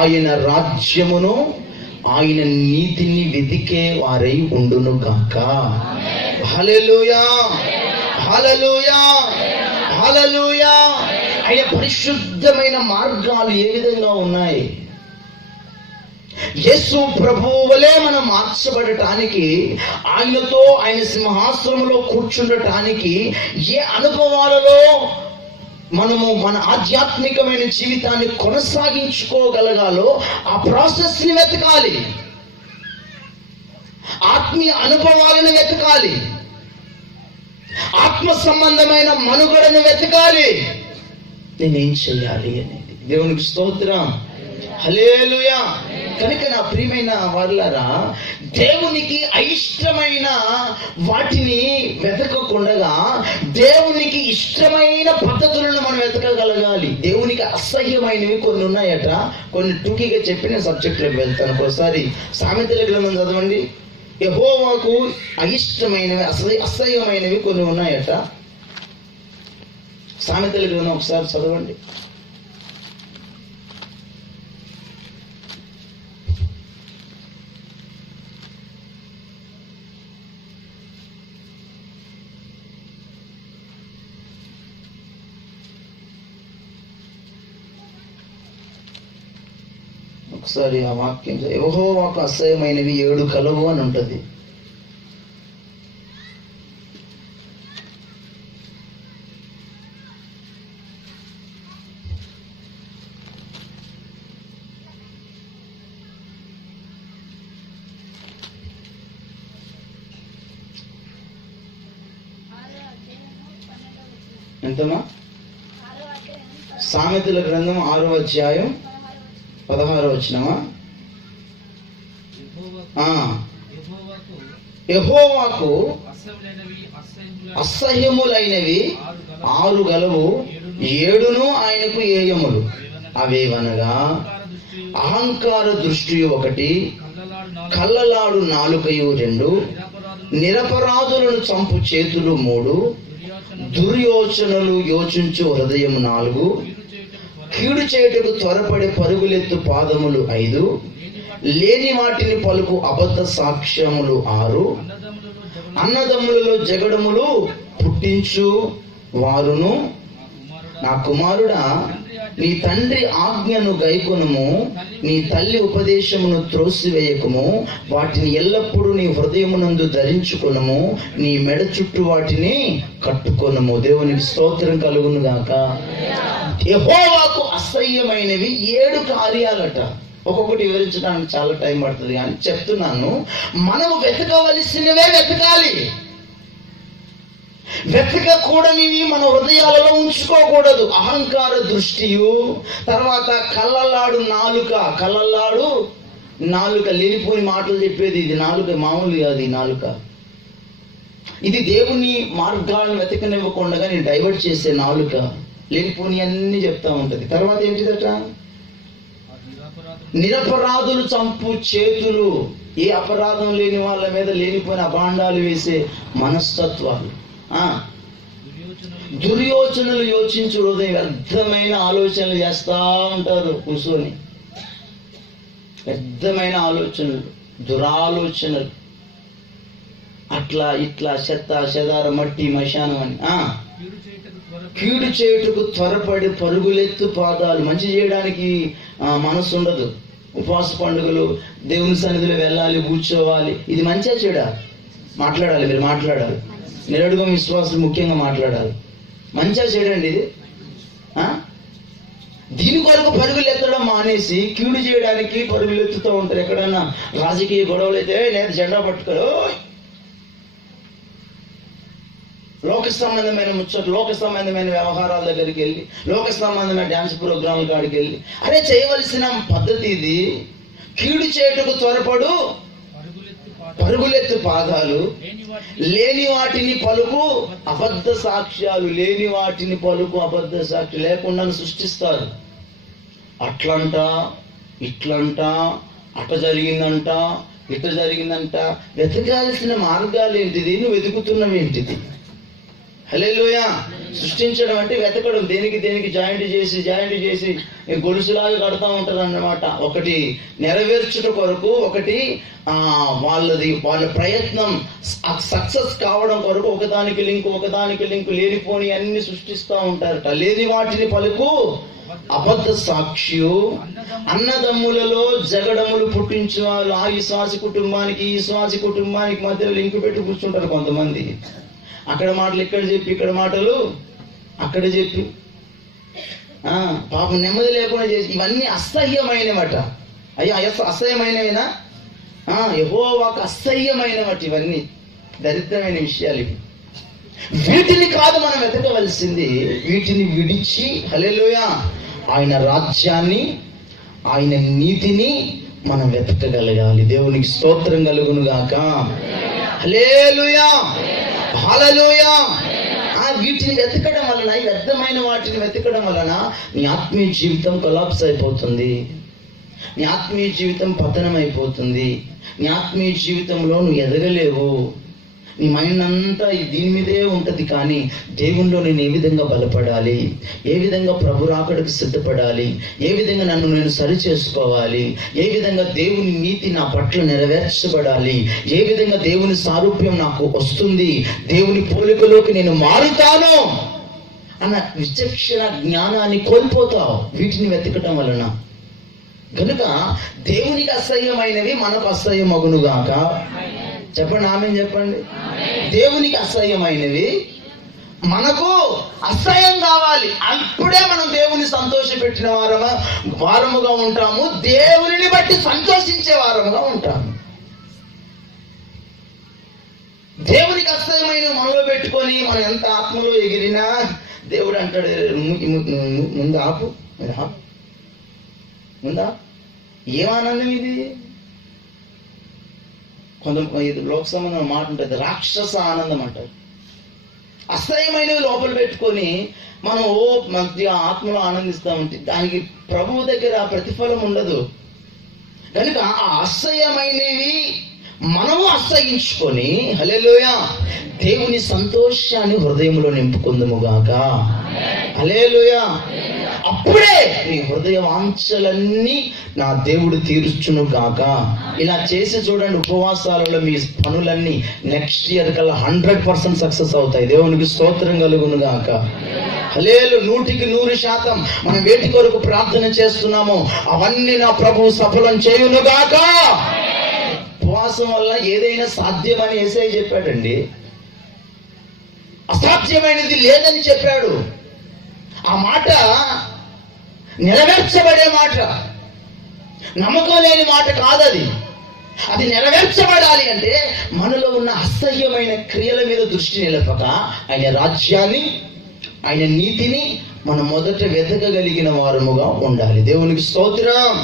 ఆయన రాజ్యమును, ఆయన నీతిని వెతికే వారై ఉండును గాక. హల్లెలూయా, హల్లెలూయా, హల్లెలూయా. ఆయన పరిశుద్ధమైన మార్గాలు ఏ విధంగా ఉన్నాయి? యేసు ప్రభువు వలె మనం మార్చబడటానికి, ఆయనతో ఆయన సింహాసనంలో కూర్చుండటానికి ఏ అనుభవాలలో మనము మన ఆధ్యాత్మికమైన జీవితాన్ని కొనసాగించుకోగలగాలో ఆ ప్రాసెస్ ని వెతకాలి, ఆత్మీయ అనుభవాలను వెతకాలి, ఆత్మ సంబంధమైన మనుగడను వెతకాలి. నేనేం చెయ్యాలి అనేది. దేవునికి స్తోత్రం, హల్లెలూయా. కనుక నా ప్రియమైన వారులారా, దేవునికి అయిష్టమైన వాటిని వెతకకుండా దేవునికి ఇష్టమైన పద్ధతులను మనం వెతకగలగాలి. దేవునికి అసహ్యమైనవి కొన్ని ఉన్నాయట. కొన్ని టూకీగా చెప్పిన సబ్జెక్టులకు వెళ్తాను. ఒకసారి సామెతల గ్రంథం చదవండి. యెహోవాకు అయిష్టమైనవి, అసహ్యమైనవి కొన్ని ఉన్నాయట. సామెతల గ్రంథం ఒకసారి చదవండి. ఒకసారి ఆ వాక్యం, యెహోవాకు అసహ్యమైనవి 7 కలవు అని ఉంటుంది. ఎంతమా? సామెతల గ్రంథం 6వ అధ్యాయం 16వ వచనమా? యెహోవాకు అసహ్యములైనవి 6 గలవు, 7 ఆయనకు ఏయములు. అవేవనగా అహంకార దృష్టియు 1, కళ్ళలాడు నాలుకయు 2, నిరపరాధులను చంపు చేతులు 3, దుర్యోచనలు యోచించు హృదయం 4, కీడు చేయుటకు త్వరపడే పరుగులెత్తు పాదములు 5, లేని వాటిని పలుకు అబద్ధ సాక్ష్యములు 6, అన్నదమ్ములలో జగడములు పుట్టించు వారును. నా కుమారుడా, నీ తండ్రి ఆజ్ఞను గైకొనుము, నీ తల్లి ఉపదేశమును త్రోసివేయకుము. వాటిని ఎల్లప్పుడూ నీ హృదయమునందు ధరించుకొనుము, నీ మెడ చుట్టూ వాటిని కట్టుకొనుము. దేవునికి స్తోత్రం కలుగును గాక. యెహోవాకు అసహ్యమైనవి 7 కార్యాలట. ఒక్కొక్కటి వివరించడానికి చాలా టైం పడుతుంది, కానీ చెప్తున్నాను, మనము వెతకవలసినవే వెతకాలి. వెతకకూడనివి మన హృదయాలలో ఉంచుకోకూడదు. అహంకార దృష్టియు, తర్వాత కళ్ళలాడు నాలుక, లేనిపోని మాటలు చెప్పేది. ఇది నాలుక మామూలు కాదు. ఈ నాలుక ఇది దేవుని మార్గాలను వెతకనివ్వకుండా నేను డైవర్ట్ చేసే నాలుక, లేనిపోని అన్ని చెప్తా ఉంటది. తర్వాత ఏంటిదట? నిరపరాధులు చంపు చేతులు. ఏ అపరాధం లేని వాళ్ళ మీద లేనిపోయిన అభాండాలు వేసే మనస్తత్వాలు. దుర్యోచనలు యోచించు హృదయం. వ్యర్థమైన ఆలోచనలు చేస్తా ఉంటారు కూర్చొని. వ్యర్థమైన ఆలోచనలు, దురాలోచనలు, అట్లా ఇట్లా, చెత్త చెదార, మట్టి మశానం అని. కీడు చేయుటకు త్వరపడి పరుగులెత్తు పాదాలు. మంచి చేయడానికి మనసు ఉండదు. ఉపవాస పండుగలు, దేవుని సన్నిధిలో వెళ్ళాలి, కూర్చోవాలి. ఇది మంచిగా చెడా? మాట్లాడాలి, మీరు మాట్లాడాలి. నిరడుగం విశ్వాసులు ముఖ్యంగా మాట్లాడాలి. మంచిగా చేయడండి ఇది. దీని కొరకు పరుగులు ఎత్తడం మానేసి కీడు చేయడానికి పరుగులు ఎత్తుతూ ఉంటారు. ఎక్కడన్నా రాజకీయ గొడవలు అయితే లేదా జెండా పట్టుకోరు, లోక సంబంధమైన ముచ్చట్లు, లోక సంబంధమైన వ్యవహారాల దగ్గరికి వెళ్ళి, లోక సంబంధమైన డ్యాన్స్ ప్రోగ్రాంల కాడికి వెళ్ళి, అరే చేయవలసిన పద్ధతి ఇది. కీడు చేయుటకు త్వరపడు పరుగులెత్తు పాదాలు, లేని వాటిని పలుకు అబద్ధ సాక్ష్యాలు. లేని వాటిని పలుకు అబద్ధ సాక్షి లేకుండా సృష్టిస్తారు. అట్లంట, ఇట్లంట, అట్ట జరిగిందంట, ఇట్ట జరిగిందంట. వెతకాల్సిన మార్గాలు ఏంటిది? నువ్వు వెతుకుతున్నావు ఏంటిది? హల్లెలూయా. సృష్టించడం అంటే వెతకడం. దేనికి జాయింట్ చేసి గొలుసులాగా కడతా ఉంటారు అన్నమాట. ఒకటి నెరవేర్చుట కొరకు, ఒకటి వాళ్ళ ప్రయత్నం సక్సెస్ కావడం కొరకు ఒకదానికి లింకు లేనిపోని అన్ని సృష్టిస్తూ ఉంటారట. లేని వాటిని పలుకు అబద్ధ సాక్షి. అన్నదమ్ములలో జగడములు పుట్టించేవారు. ఆ విశ్వాసి కుటుంబానికి ఈ విశ్వాసి కుటుంబానికి మధ్యలో లింకు పెట్టి కూర్చుంటారు కొంతమంది. అక్కడ మాటలు ఇక్కడ చెప్పి, ఇక్కడ మాటలు అక్కడ చెప్పి, పాపం నెమ్మది లేకుండా చేసి, ఇవన్నీ అసహ్యమైనవట. అసహ్యమైనవేనా? యెహోవాకు అసహ్యమైనవట. ఇవన్నీ దరిద్రమైన విషయాలు ఇవి. వీటిని కాదు మనం వెతకవలసింది. వీటిని విడిచి, హల్లెలూయా, ఆయన రాజ్యాన్ని, ఆయన నీతిని మనం వెతకగలగాలి. దేవునికి స్తోత్రం కలుగును గాక. హల్లెలూయా, హల్లెలూయా. వీటిని వెతకడం వలన, ఈ వ్యర్థమైన వాటిని వెతకడం వలన నీ ఆత్మీయ జీవితం కొలాప్స్ అయిపోతుంది. నీ ఆత్మీయ జీవితం పతనం అయిపోతుంది. నీ ఆత్మీయ జీవితంలో నువ్వు ఎదగలేవు. నీ మైండ్ అంతా దీని మీదే ఉంటది. కానీ దేవునిలో నేను ఏ విధంగా బలపడాలి, ఏ విధంగా ప్రభు రాకడకు సిద్ధపడాలి, ఏ విధంగా నన్ను నేను సరి చేసుకోవాలి, ఏ విధంగా దేవుని నీతి నా పట్ల నెరవేర్చబడాలి, ఏ విధంగా దేవుని సారూప్యం నాకు వస్తుంది, దేవుని పోలికలోకి నేను మారుతాను అన్న విచక్షణ జ్ఞానాన్ని కోల్పోతావు వీటిని వెతకటం వలన. కనుక దేవునికి అసహ్యమైనవి మనకు అసహ్యమగునుగాక. చెప్పండి, ఆమె చెప్పండి. దేవునికి అసహ్యమైనవి మనకు అసహ్యం కావాలి. అప్పుడే మనం దేవుని సంతోషపెట్టిన వారముగా ఉంటాము. దేవుని బట్టి సంతోషించే వారముగా ఉంటాము. దేవునికి అసహ్యమైనవి మనలో పెట్టుకొని మనం ఎంత ఆత్మలో ఎగిరినా దేవుడు అంటాడు, ముందు ఆపు, ముందా. ఏం ఆనందం ఇది? ఇది లోక సంబంధం మాట ఉంటుంది, రాక్షస ఆనందం అంటారు. అసహ్యమైనవి లోపల పెట్టుకొని మనం మంచిగా ఆత్మలో ఆనందిస్తామంటే దానికి ప్రభువు దగ్గర ప్రతిఫలం ఉండదు. కనుక ఆ అసహ్యమైనవి మనము అసహ్యించుకొని, హల్లెలూయా, దేవుని సంతోషాన్ని హృదయంలో నింపుకుందుముగాక. హల్లెలూయా. అప్పుడే నీ హృదయ వాంఛలన్నీ నా దేవుడు తీర్చును గాక. ఇలా చేసి చూడండి, ఉపవాసాలలో మీ పనులన్నీ నెక్స్ట్ ఇయర్ కల్లా 100% సక్సెస్ అవుతాయి. దేవునికి స్తోత్రం కలుగును గాక. హల్లెలూయా. 100% మనం వేటి కొరకు ప్రార్థన చేస్తున్నామో అవన్నీ నా ప్రభువు సఫలం చేయును గాక. ఉపవాసం వల్ల ఏదైనా సాధ్యమని యేసయ్య చెప్పాడండి. అసాధ్యమైనది లేదని చెప్పాడు. ఆ మాట నెరవేర్చబడే మాట, నమ్మకం లేని మాట కాదది. అది నెరవేర్చబడాలి అంటే మనలో ఉన్న అసహ్యమైన క్రియల మీద దృష్టి నిలపక ఆయన రాజ్యాన్ని, ఆయన నీతిని మనం మొదట వెతకగలిగిన వారముగా ఉండాలి. దేవునికి స్తోత్రం.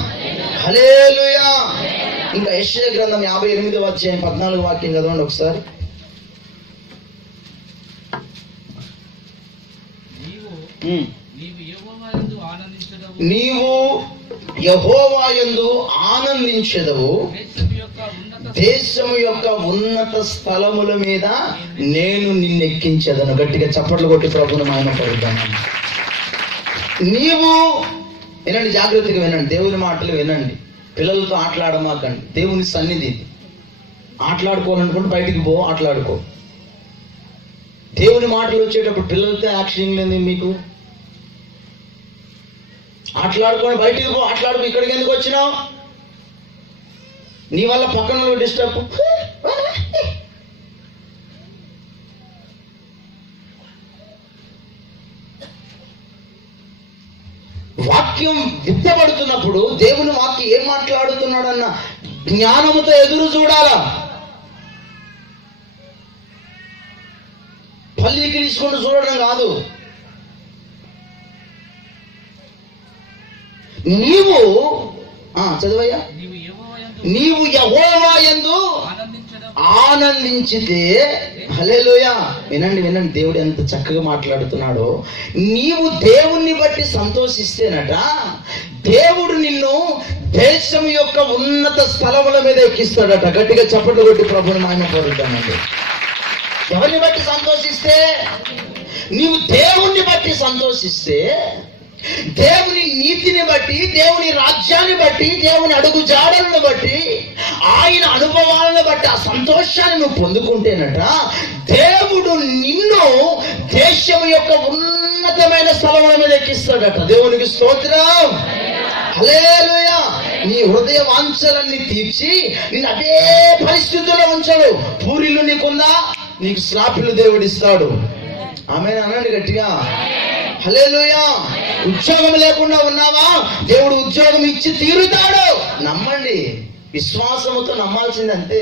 హల్లెలూయా. ఇంకా యెషయా గ్రంథం 58వ అధ్యాయం 14వ వాక్యం చదవండి ఒకసారి. నీవు యెహోవా యందు ఆనందించెదవు, దేశము యొక్క ఉన్నత స్థలముల మీద నేను నిన్ను ఎక్కించెదను. గట్టిగా చప్పట్లు కొట్టి ప్రభువును మహిమపరుద్దాము. నీవు వినండి, జాగ్రత్తగా వినండి, దేవుని మాటలు వినండి. పిల్లలతో ఆటలాడమాకండి, దేవుని సన్నిధి. ఆటలాడుకోవాలనుకుంటే బయటికి పో, ఆటలాడుకో. దేవుని మాటలు వచ్చేటప్పుడు పిల్లలతో యాక్షన్ లేదు. మీకు ఆటలాడుకొని బయటికి పో, ఆటలాడుకో. ఇక్కడికి ఎందుకు వచ్చినావు? నీ వల్ల పక్కన డిస్టర్బ్. వాక్యం విత్తబడుతున్నప్పుడు దేవుని వాక్యం ఏం మాట్లాడుతున్నాడన్న జ్ఞానముతో ఎదురు చూడాలా. పల్లికి తీసుకుంటూ చూడడం కాదు. నీవు చదువయ్యా, నీవు యెహోవా యందు ఆనందించితే, హల్లెలూయా. వినండి వినండి, దేవుడు ఎంత చక్కగా మాట్లాడుతున్నాడో. నీవు దేవుణ్ణి బట్టి సంతోషిస్తేనట దేవుడు నిన్ను దేశం యొక్క ఉన్నత స్థలముల మీద ఎక్కిస్తాడట. గట్టిగా చప్పట్లు కొట్టి ప్రభుని మహిమపరుద్దామండి. ఎవరిని బట్టి సంతోషిస్తే? నీవు దేవుణ్ణి బట్టి సంతోషిస్తే, దేవుని నీతిని బట్టి, దేవుని రాజ్యాన్ని బట్టి, దేవుని అడుగు జాడలను బట్టి, ఆయన అనుభవాలను బట్టి ఆ సంతోషాన్ని నువ్వు పొందుకుంటేనట దేవుడు నిన్ను దేశం యొక్క ఉన్నతమైన స్థలముల మీద ఎక్కిస్తాడట. దేవునికి స్తోత్రం, హల్లెలూయా. నీ హృదయ వాంఛలన్నీ తీర్చి నిన్ను అదే పరిస్థితుల్లో ఉంచాడు. పూరిలు నీకుందా, నీకు స్లాపిలు దేవుడు ఇస్తాడు. ఆమేన్ అనండి గట్టిగా, హల్లెలూయా. ఉద్యోగం లేకుండా ఉన్నావా, దేవుడు ఉద్యోగం ఇచ్చి తీరుతాడు. నమ్మండి, విశ్వాసముతో నమ్మాల్సిందంతే.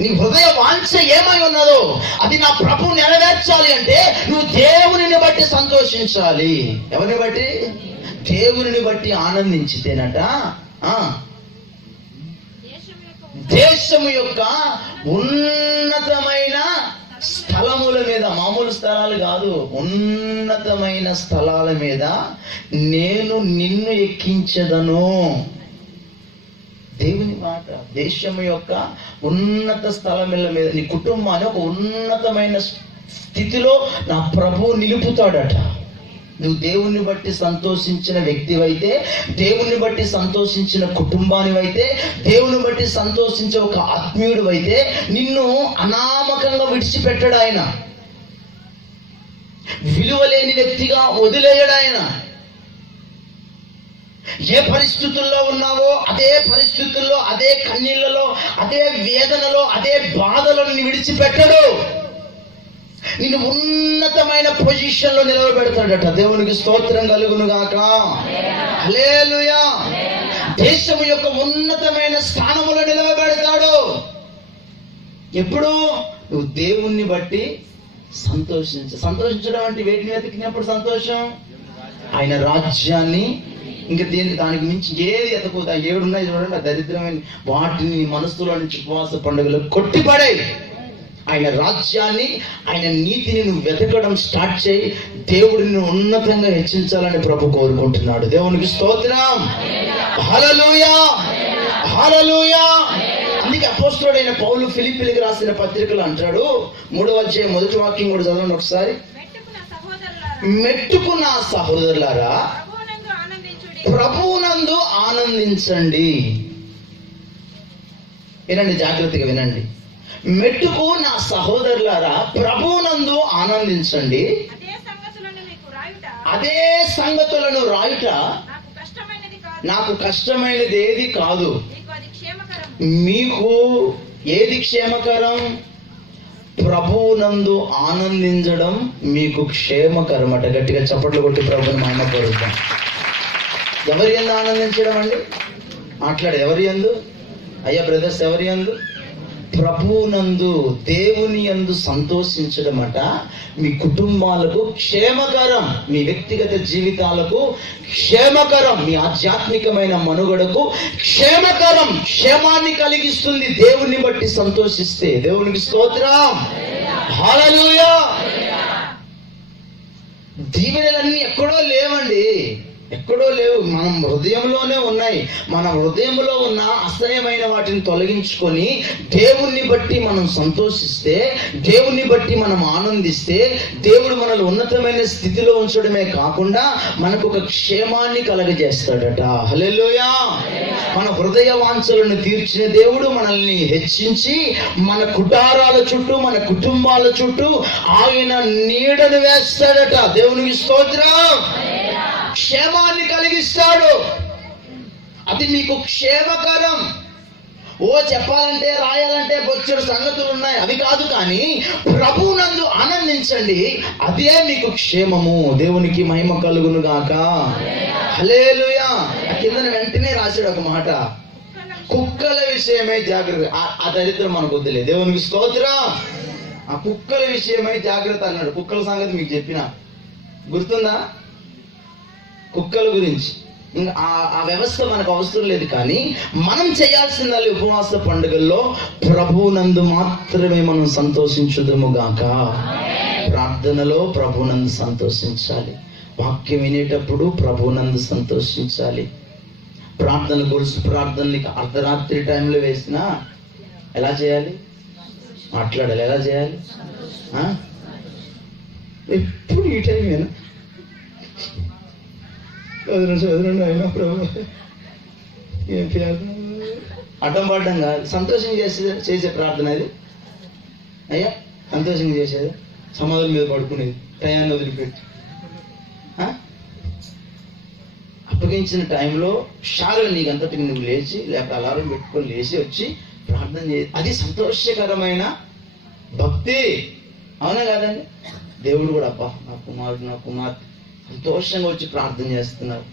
నీ హృదయ వాంఛ ఏమై ఉన్నదో అది నా ప్రభు నెరవేర్చాలి అంటే నువ్వు దేవునిని బట్టి సంతోషించాలి. ఎవరిని బట్టి? దేవునిని బట్టి ఆనందించితేనట దేశము యొక్క ఉన్నతమైన స్థలముల మీద, మామూలు స్థలాలు కాదు, ఉన్నతమైన స్థలాల మీద నేను నిన్ను ఎక్కించదను. దేవుని మాట. దేశము యొక్క ఉన్నత స్థలముల మీద నీ కుటుంబాన్ని ఒక ఉన్నతమైన స్థితిలో నా ప్రభువు నిలుపుతాడట. నువ్వు దేవుణ్ణి బట్టి సంతోషించిన వ్యక్తివైతే, దేవుణ్ణి బట్టి సంతోషించిన కుటుంబానివైతే, దేవుని బట్టి సంతోషించే ఒక ఆత్మీయుడు అయితే నిన్ను అనామకంగా విడిచిపెట్టాడు ఆయన. విలువలేని వ్యక్తిగా వదిలేయడు ఆయన. ఏ పరిస్థితుల్లో ఉన్నావో అదే పరిస్థితుల్లో, అదే కన్నీళ్లలో, అదే వేదనలో, అదే బాధలో నిన్ను విడిచిపెట్టడు. నిన్ను ఉన్నతమైన పొజిషన్ లో నిలవబెడతాడట. దేవునికి స్తోత్రం కలుగును గాక, హల్లెలూయా. దేశము యొక్క ఉన్నతమైన స్థానములో నిలవబెడతాడు. ఎప్పుడు? నువ్వు దేవుణ్ణి బట్టి సంతోషించడం అంటే వేటిని వెతికినప్పుడు సంతోషం? ఆయన రాజ్యాన్ని. ఇంకా దానికి మించి ఏది ఎతకుతా, ఏడున్నాయి చూడండి, ఆ దరిద్రమైన వాటిని మనసులో నుంచి ఉపవాస పండుగలు కొట్టిపడే. ఆయన రాజ్యాన్ని, ఆయన నీతిని నువ్వు వెతకడం స్టార్ట్ చేయి. దేవుడిని ఉన్నతంగా హెచ్చించాలని ప్రభు కోరుకుంటున్నాడు. దేవునికి స్తోత్రం, హల్లెలూయా, హల్లెలూయా. అందుకే అపోస్తలుడైన పౌలు ఫిలిప్పీలకు రాసిన పత్రికలు అంటాడు, 3వ అధ్యాయం 1వ వాక్యం కూడా చదవండి ఒకసారి. మెట్టుకు నా సహోదరులారా, ప్రభువునందు ఆనందించండి. వినండి, జాగ్రత్తగా వినండి. మెట్టుకు నా సహోదరులారా, ప్రభువునందు ఆనందించండి. అదే సంగతులను రాయుట నాకు కష్టమైనది ఏది కాదు. మీకు ఏది క్షేమకరం? ప్రభువునందు ఆనందించడం మీకు క్షేమకరం అట. గట్టిగా చప్పట్లు కొట్టి ప్రభుని మహిమపరుద్దాం. ఎవరి యందు ఆనందించడం అండి? మాట్లాడే ఎవరి యందు? అయ్యా బ్రదర్స్, ఎవరి యందు? ప్రభువునందు, దేవుని యందు సంతోషించడం అట మీ కుటుంబాలకు క్షేమకరం, మీ వ్యక్తిగత జీవితాలకు క్షేమకరం, మీ ఆధ్యాత్మికమైన మనుగడకు క్షేమకరం, క్షేమాన్ని కలిగిస్తుంది దేవుని బట్టి సంతోషిస్తే. దేవునికి స్తోత్రం, హల్లెలూయా. దీవెనలన్నీ ఎక్కడో లేవండి, ఎక్కడో లేవు, మనం హృదయంలోనే ఉన్నాయి. మన హృదయంలో ఉన్న అసహ్యమైన వాటిని తొలగించుకొని దేవుణ్ణి బట్టి మనం సంతోషిస్తే, దేవుణ్ణి బట్టి మనం ఆనందిస్తే, దేవుడు మనల్ని ఉన్నతమైన స్థితిలో ఉంచడమే కాకుండా మనకు ఒక క్షేమాన్ని కలగజేస్తాడట. హల్లెలూయా. మన హృదయ వాంఛలను తీర్చిన దేవుడు మనల్ని హెచ్చించి మన కుటారాల చుట్టూ, మన కుటుంబాల చుట్టూ ఆయన నీడను వేస్తాడట. దేవునికి స్తోత్రం. క్షేమాన్ని కలిగిస్తాడు. అది మీకు క్షేమకరం. చెప్పాలంటే రాయాలంటే బొచ్చడు సంగతులు ఉన్నాయి, అవి కాదు. కానీ ప్రభువునందు ఆనందించండి, అదే మీకు క్షేమము. దేవునికి మహిమ కలుగును గాక. హల్లెలూయా. కింద వెంటనే రాశాడు ఒక మాట, కుక్కల విషయమై జాగ్రత్త. ఆ దరిద్రం మనకు వద్దులే. దేవునికి స్తోత్రం. ఆ కుక్కల విషయమై జాగ్రత్త అన్నాడు. కుక్కల సంగతి మీకు చెప్పిన గుర్తుందా? కుక్కల గురించి. ఇంకా ఆ వ్యవస్థ మనకు అవసరం లేదు. కానీ మనం చేయాల్సింది ఉపవాస పండుగల్లో ప్రభువునందు మాత్రమే మనం సంతోషించుదుము గాక. ప్రార్థనలో ప్రభువునందు సంతోషించాలి. వాక్యం వినేటప్పుడు ప్రభువునందు సంతోషించాలి. ప్రార్థన గొలుసు ప్రార్థనలకి అర్ధరాత్రి టైంలో వేసినా ఎలా చేయాలి? మాట్లాడాలి. ఎలా చేయాలి? ఎప్పుడు ఈ టైమేనా? అడ్డం పడ్డం కాదు, సంతోషం చేసే ప్రార్థన అది. అయ్యా సంతోషం చేసేది, సమాధుల మీద పడుకునేది, టయాన్ని వదిలిపెట్టి అప్పగించిన టైంలో షారుగా నీకంతటికి నువ్వు లేచి, లేకపోతే అలారం పెట్టుకొని లేచి వచ్చి ప్రార్థన చేసి, అది సంతోషకరమైన భక్తి. అవునా కాదండి? దేవుడు కూడా అబ్బా నా కుమారుడు నా కుమార్తె సంతోషంగా వచ్చి ప్రార్థన చేస్తున్నారు.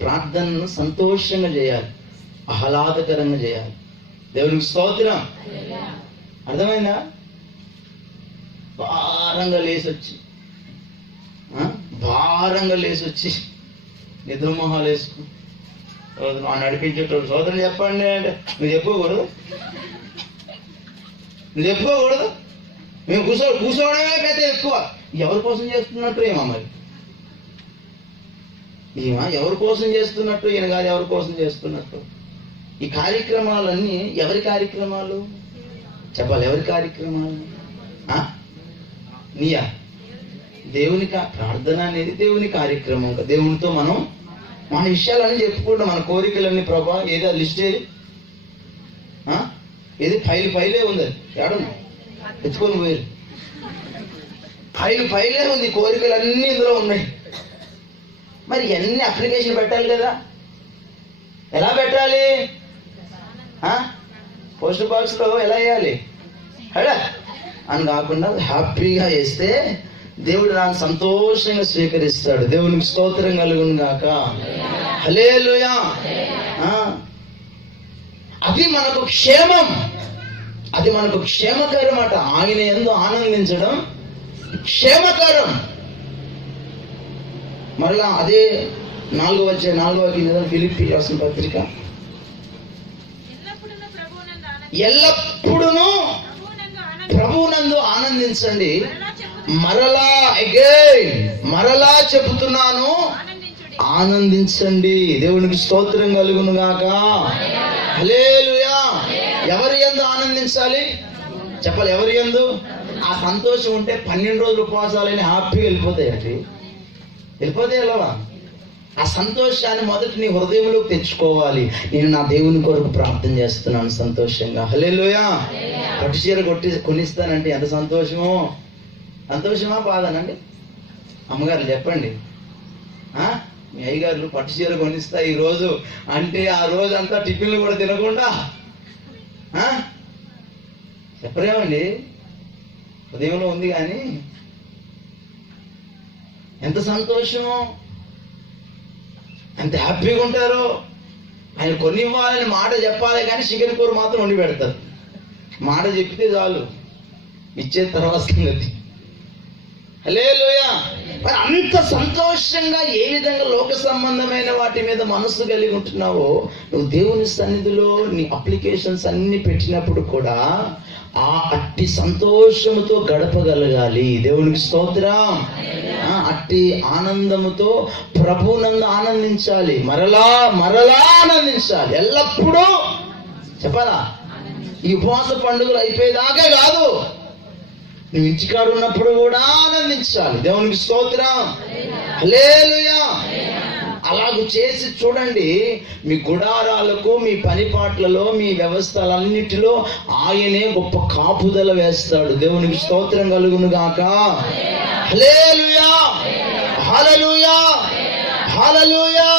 ప్రార్థనను సంతోషంగా చేయాలి, ఆహ్లాదకరంగా చేయాలి. దేవునికి స్తోత్రం. అర్థమైందా? భారంగా లేసొచ్చి నిద్రమోహాలు వేసుకుని నడిపించేటోడు సోదరుని చెప్పండి అంటే నువ్వు చెప్పుకోకూడదు. మేము కూర్చోవడమే పెద్ద ఎక్కువ. ఎవరి కోసం చేస్తున్నట్టు ఏమో మరి, ఎవరి కోసం చేస్తున్నట్టు, ఈయన కాదు ఎవరి కోసం చేస్తున్నట్టు. ఈ కార్యక్రమాలన్నీ ఎవరి కార్యక్రమాలు చెప్పాలి? ఎవరి కార్యక్రమాలు? నీయా? దేవుని ప్రార్థన అనేది దేవుని కార్యక్రమం. దేవునితో మనం మన విషయాలన్నీ చెప్పుకుంటాం, మన కోరికలన్నీ. ప్రభా ఏదో లిస్ట్ ఏది ఫైలే ఉంది, ఏడన్నా తెచ్చుకొని పోయారు. ఫైలే ఉంది, కోరికలన్నీ ఇందులో ఉన్నాయి. మరి ఎన్ని అప్లికేషన్ పెట్టాలి కదా. ఎలా పెట్టాలి? పోస్ట్ బాక్స్లో ఎలా వేయాలి అని కాకుండా హ్యాపీగా వేస్తే దేవుడు దాన్ని సంతోషంగా స్వీకరిస్తాడు. దేవునికి స్తోత్రం కలుగును గాక. హల్లెలూయా. అది మనకు క్షేమం, అది మనకు క్షేమకరం అట. ఆయన యందు ఆనందించడం క్షేమకరం. మరలా అదే 4వ ఫిలిప్పీ రాసిన పత్రిక, ఎల్లప్పుడూ ప్రభువునందు ఆనందించండి. మరలా చెబుతున్నాను, ఆనందించండి. దేవునికి స్తోత్రం కలుగును గాక. హల్లెలూయా. ఎవరి యందు ఆనందించాలి చెప్పాలి? ఎవరి యందు? ఆ సంతోషం ఉంటే 12 రోజులు ఉపవాసాలని హ్యాపీగా వెళ్ళిపోతాయండి. వెళ్ళవా? ఆ సంతోషాన్ని మొదటి నీ హృదయంలోకి తెచ్చుకోవాలి. నేను నా దేవుని కొరకు ప్రార్థన చేస్తున్నాను సంతోషంగా. హల్లెలూయా. పట్టు చీర కొనిస్తానంటే ఎంత సంతోషమో. సంతోషమా బాధనండి? అమ్మగారు చెప్పండి. మీ అయ్యగారు పట్టు చీర కొనిస్తా ఈరోజు అంటే ఆ రోజు అంతా టిఫిన్లు కూడా తినకుండా చెప్పరేమండి? హృదయంలో ఉంది. కానీ ఎంత సంతోషమో, ఎంత హ్యాపీగా ఉంటారో. ఆయన కొన్ని ఇవ్వాలని మాట చెప్పాలి, కానీ చికెన్ కూర మాత్రం వండి పెడతారు. మాట చెప్తే చాలు, ఇచ్చే తర్వాత సంగతి. హల్లెలూయా. మరి అంత సంతోషంగా ఏ విధంగా లోక సంబంధమైన వాటి మీద మనస్సు కలిగి ఉంటున్నావో, నువ్వు దేవుని సన్నిధిలో నీ అప్లికేషన్స్ అన్ని పెట్టినప్పుడు కూడా అట్టి సంతోషముతో గడపగలగాలి. దేవునికి స్తోత్రం. అట్టి ఆనందముతో ప్రభువునందు ఆనందించాలి, మరలా మరలా ఆనందించాలి, ఎల్లప్పుడూ చెప్పాలా. ఈ ఉపవాస పండుగలు అయిపోయేదాకే కాదు, నువ్వు ఇంటికాడు ఉన్నప్పుడు కూడా ఆనందించాలి. దేవునికి స్తోత్రం. హల్లెలూయా. అలాగూ చేసి చూడండి, మీ గుడారాలకు, మీ పనిపాట్లలో, మీ వ్యవస్థలన్నిటిలో ఆయనే గొప్ప కాపుదల వేస్తాడు. దేవునికి స్తోత్రం కలుగును గాక. హల్లెలూయా, హల్లెలూయా, హల్లెలూయా.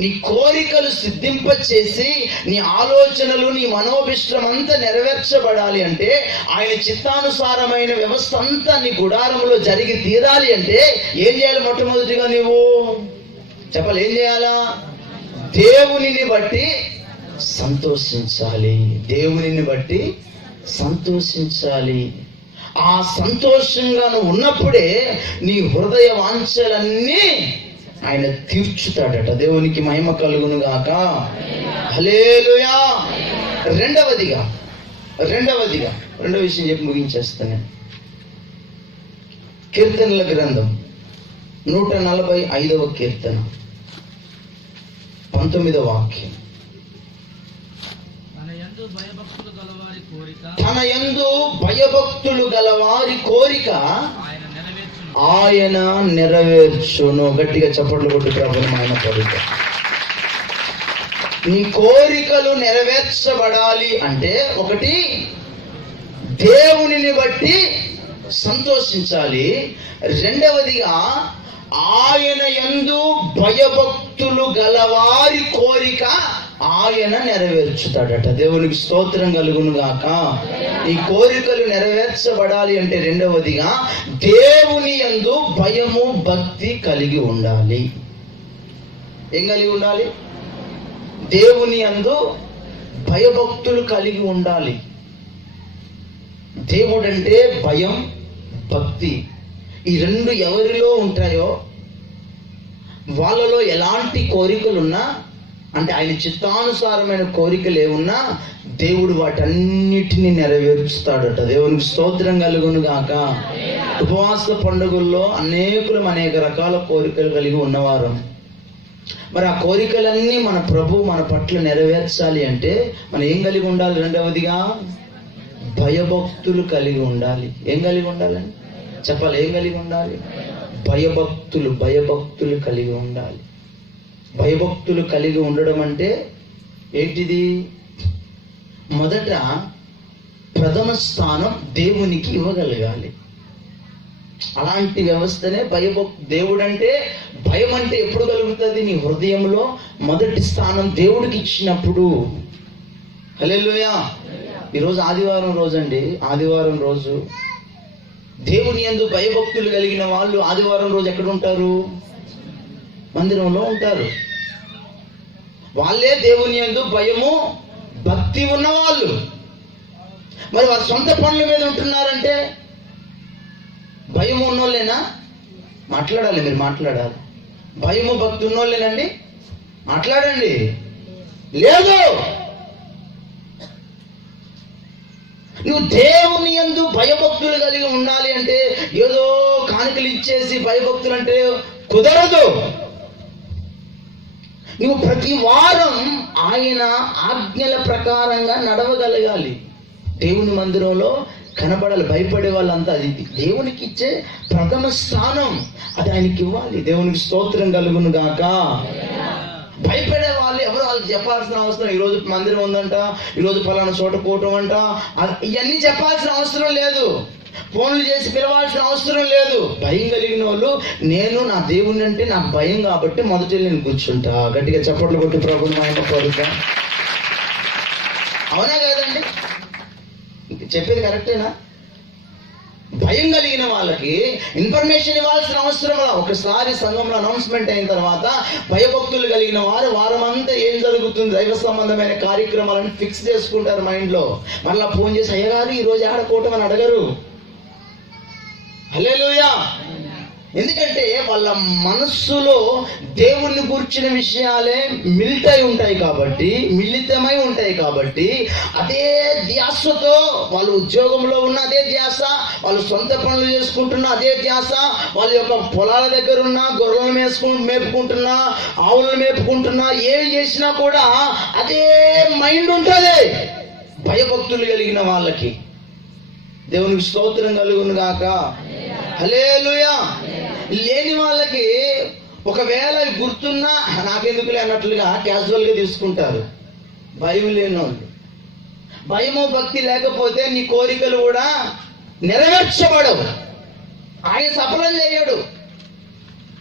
నీ కోరికలు సిద్ధింపచేసి, నీ ఆలోచనలు, నీ మనోభిష్టం అంతా నెరవేర్చబడాలి అంటే, ఆయన చిత్తానుసారమైన వ్యవస్థ అంతా నీ గుడారంలో జరిగి తీరాలి అంటే ఏం చేయాలి? మొట్టమొదటిగా నీవు చెప్పాలి, ఏం చేయాలా? దేవునిని బట్టి సంతోషించాలి. దేవునిని బట్టి సంతోషించాలి. ఆ సంతోషంగా నువ్వు ఉన్నప్పుడే నీ హృదయ వాంఛలన్నీ ఆయన తీర్చుతాడట. దేవునికి మహిమ కలుగును గాక. హల్లెలూయా. రెండవదిగా రెండో విషయం చెప్పి ముగించేస్తాను. కీర్తనల గ్రంథం 145వ కీర్తన 19వ వాక్యం. తన యందు భయభక్తులు గలవారి కోరిక ఆయన నెరవేర్చును. గట్టిగా చప్పట్లు కొట్టి ప్రభుని ఆయన కోరిక. నీ కోరికలు నెరవేర్చబడాలి అంటే ఒకటి, దేవునిని బట్టి సంతోషించాలి. రెండవదిగా, ఆయన యందు భయభక్తులు గలవారి కోరిక ఆయన నెరవేర్చుతాడట. దేవునికి స్తోత్రం కలుగును గాక. ఈ కోరికలు నెరవేర్చబడాలి అంటే రెండవదిగా, దేవుని యందు భయము భక్తి కలిగి ఉండాలి. ఏం కలిగి ఉండాలి? దేవుని యందు భయభక్తులు కలిగి ఉండాలి. దేవుడంటే భయం, భక్తి. ఈ రెండు ఎవరిలో ఉంటాయో వాళ్ళలో ఎలాంటి కోరికలున్నా, అంటే ఆయన చిత్తానుసారమైన కోరికలు ఏమున్నా దేవుడు వాటన్నిటిని నెరవేరుస్తాడట. దేవునికి స్తోత్రం కలుగును గాక. ఉపవాస పండుగల్లో అనేక రకాల కోరికలు కలిగి ఉన్నవారు. మరి ఆ కోరికలన్నీ మన ప్రభు మన పట్ల నెరవేర్చాలి అంటే మనం ఏం కలిగి ఉండాలి? రెండవదిగా భయభక్తులు కలిగి ఉండాలి. ఏం కలిగి ఉండాలని చెప్పాలి? ఏం కలిగి ఉండాలి? భయభక్తులు కలిగి ఉండాలి. భయభక్తులు కలిగి ఉండడం అంటే ఏంటిది? మొదట ప్రథమ స్థానం దేవునికి ఇవ్వగలగాలి. అలాంటి వ్యవస్థనే దేవుడు అంటే భయం అంటే ఎప్పుడు కలుగుతుంది? నీ హృదయంలో మొదటి స్థానం దేవుడికి ఇచ్చినప్పుడు. హల్లెలూయా. ఈరోజు ఆదివారం రోజు అండి. ఆదివారం రోజు దేవుని యందు భయభక్తులు కలిగిన వాళ్ళు ఆదివారం రోజు ఎక్కడ ఉంటారు? మందిరంలో ఉంటారు. వాళ్ళే దేవుని యందు భయము భక్తి ఉన్నవాళ్ళు. మరి వారి సొంత పనుల మీద ఉంటున్నారంటే భయము ఉన్నోళ్ళేనా? మాట్లాడాలి, మీరు మాట్లాడాలి. భయము భక్తి ఉన్నోళ్ళేనండి, మాట్లాడండి. లేదు, నువ్వు దేవుని యందు భయభక్తులు కలిగి ఉండాలి అంటే ఏదో కానుకలు ఇచ్చేసి భయభక్తులు అంటే కుదరదు. నువ్వు ప్రతి వారం ఆయన ఆజ్ఞల ప్రకారంగా నడవగలగాలి. దేవుని మందిరంలో కనబడాలి. భయపడే వాళ్ళంతా అది దేవునికి ఇచ్చే ప్రథమ స్థానం, అది ఆయనకి ఇవ్వాలి. దేవునికి స్తోత్రం కలుగును గాక. భయపడే వాళ్ళు ఎవరు వాళ్ళకి చెప్పాల్సిన అవసరం, ఈరోజు మందిరం ఉందంట, ఈరోజు ఫలానా చోట కూటం అంట, ఇవన్నీ చెప్పాల్సిన అవసరం లేదు. ఫోన్లు చేసి పిలవాల్సిన అవసరం లేదు. భయం కలిగిన వాళ్ళు, నేను నా దేవుని అంటే నాకు భయం కాబట్టి మొదటి నేను కూర్చుంటా. గట్టిగా చప్పట్లు కొట్టి ప్రభుని ఆయన కోరిక. అవునా కాదండి? చెప్పేది కరెక్టేనా? భయం కలిగిన వాళ్ళకి ఇన్ఫర్మేషన్ ఇవ్వాల్సిన అవసరం. ఒకసారి సంఘంలో అనౌన్స్మెంట్ అయిన తర్వాత భయభక్తులు కలిగిన వారు వారం అంతా ఏం జరుగుతుంది, దైవ సంబంధమైన కార్యక్రమాలను ఫిక్స్ చేసుకుంటారు మైండ్లో. మళ్ళీ ఫోన్ చేసి అయ్యగారు ఈరోజు ఆడకూటమని అడగరు. హల్లెలూయా. ఎందుకంటే వాళ్ళ మనస్సులో దేవుణ్ణి కూర్చిన విషయాలే మిళితమై ఉంటాయి కాబట్టి అదే ధ్యాసతో వాళ్ళు ఉద్యోగంలో ఉన్న అదే ధ్యాస, వాళ్ళు సొంత పనులు చేసుకుంటున్న అదే ధ్యాస, వాళ్ళ యొక్క పొలాల దగ్గర ఉన్న గొర్రెలను మేపుకుంటున్నా, ఆవులను మేపుకుంటున్నా, ఏమి చేసినా కూడా అదే మైండ్ ఉంటుంది భయభక్తులు కలిగిన వాళ్ళకి. దేవునికి స్తోత్రం కలుగును గాక. హల్లెలూయా. లేని వాళ్ళకి ఒకవేళ గుర్తున్నా నాకెందుకులే అన్నట్లుగా క్యాజువల్గా తీసుకుంటారు. భయం లేని వాళ్ళు, భయము భక్తి లేకపోతే నీ కోరికలు కూడా నెరవేర్చబడవు, ఆయన సఫలం చేయడు.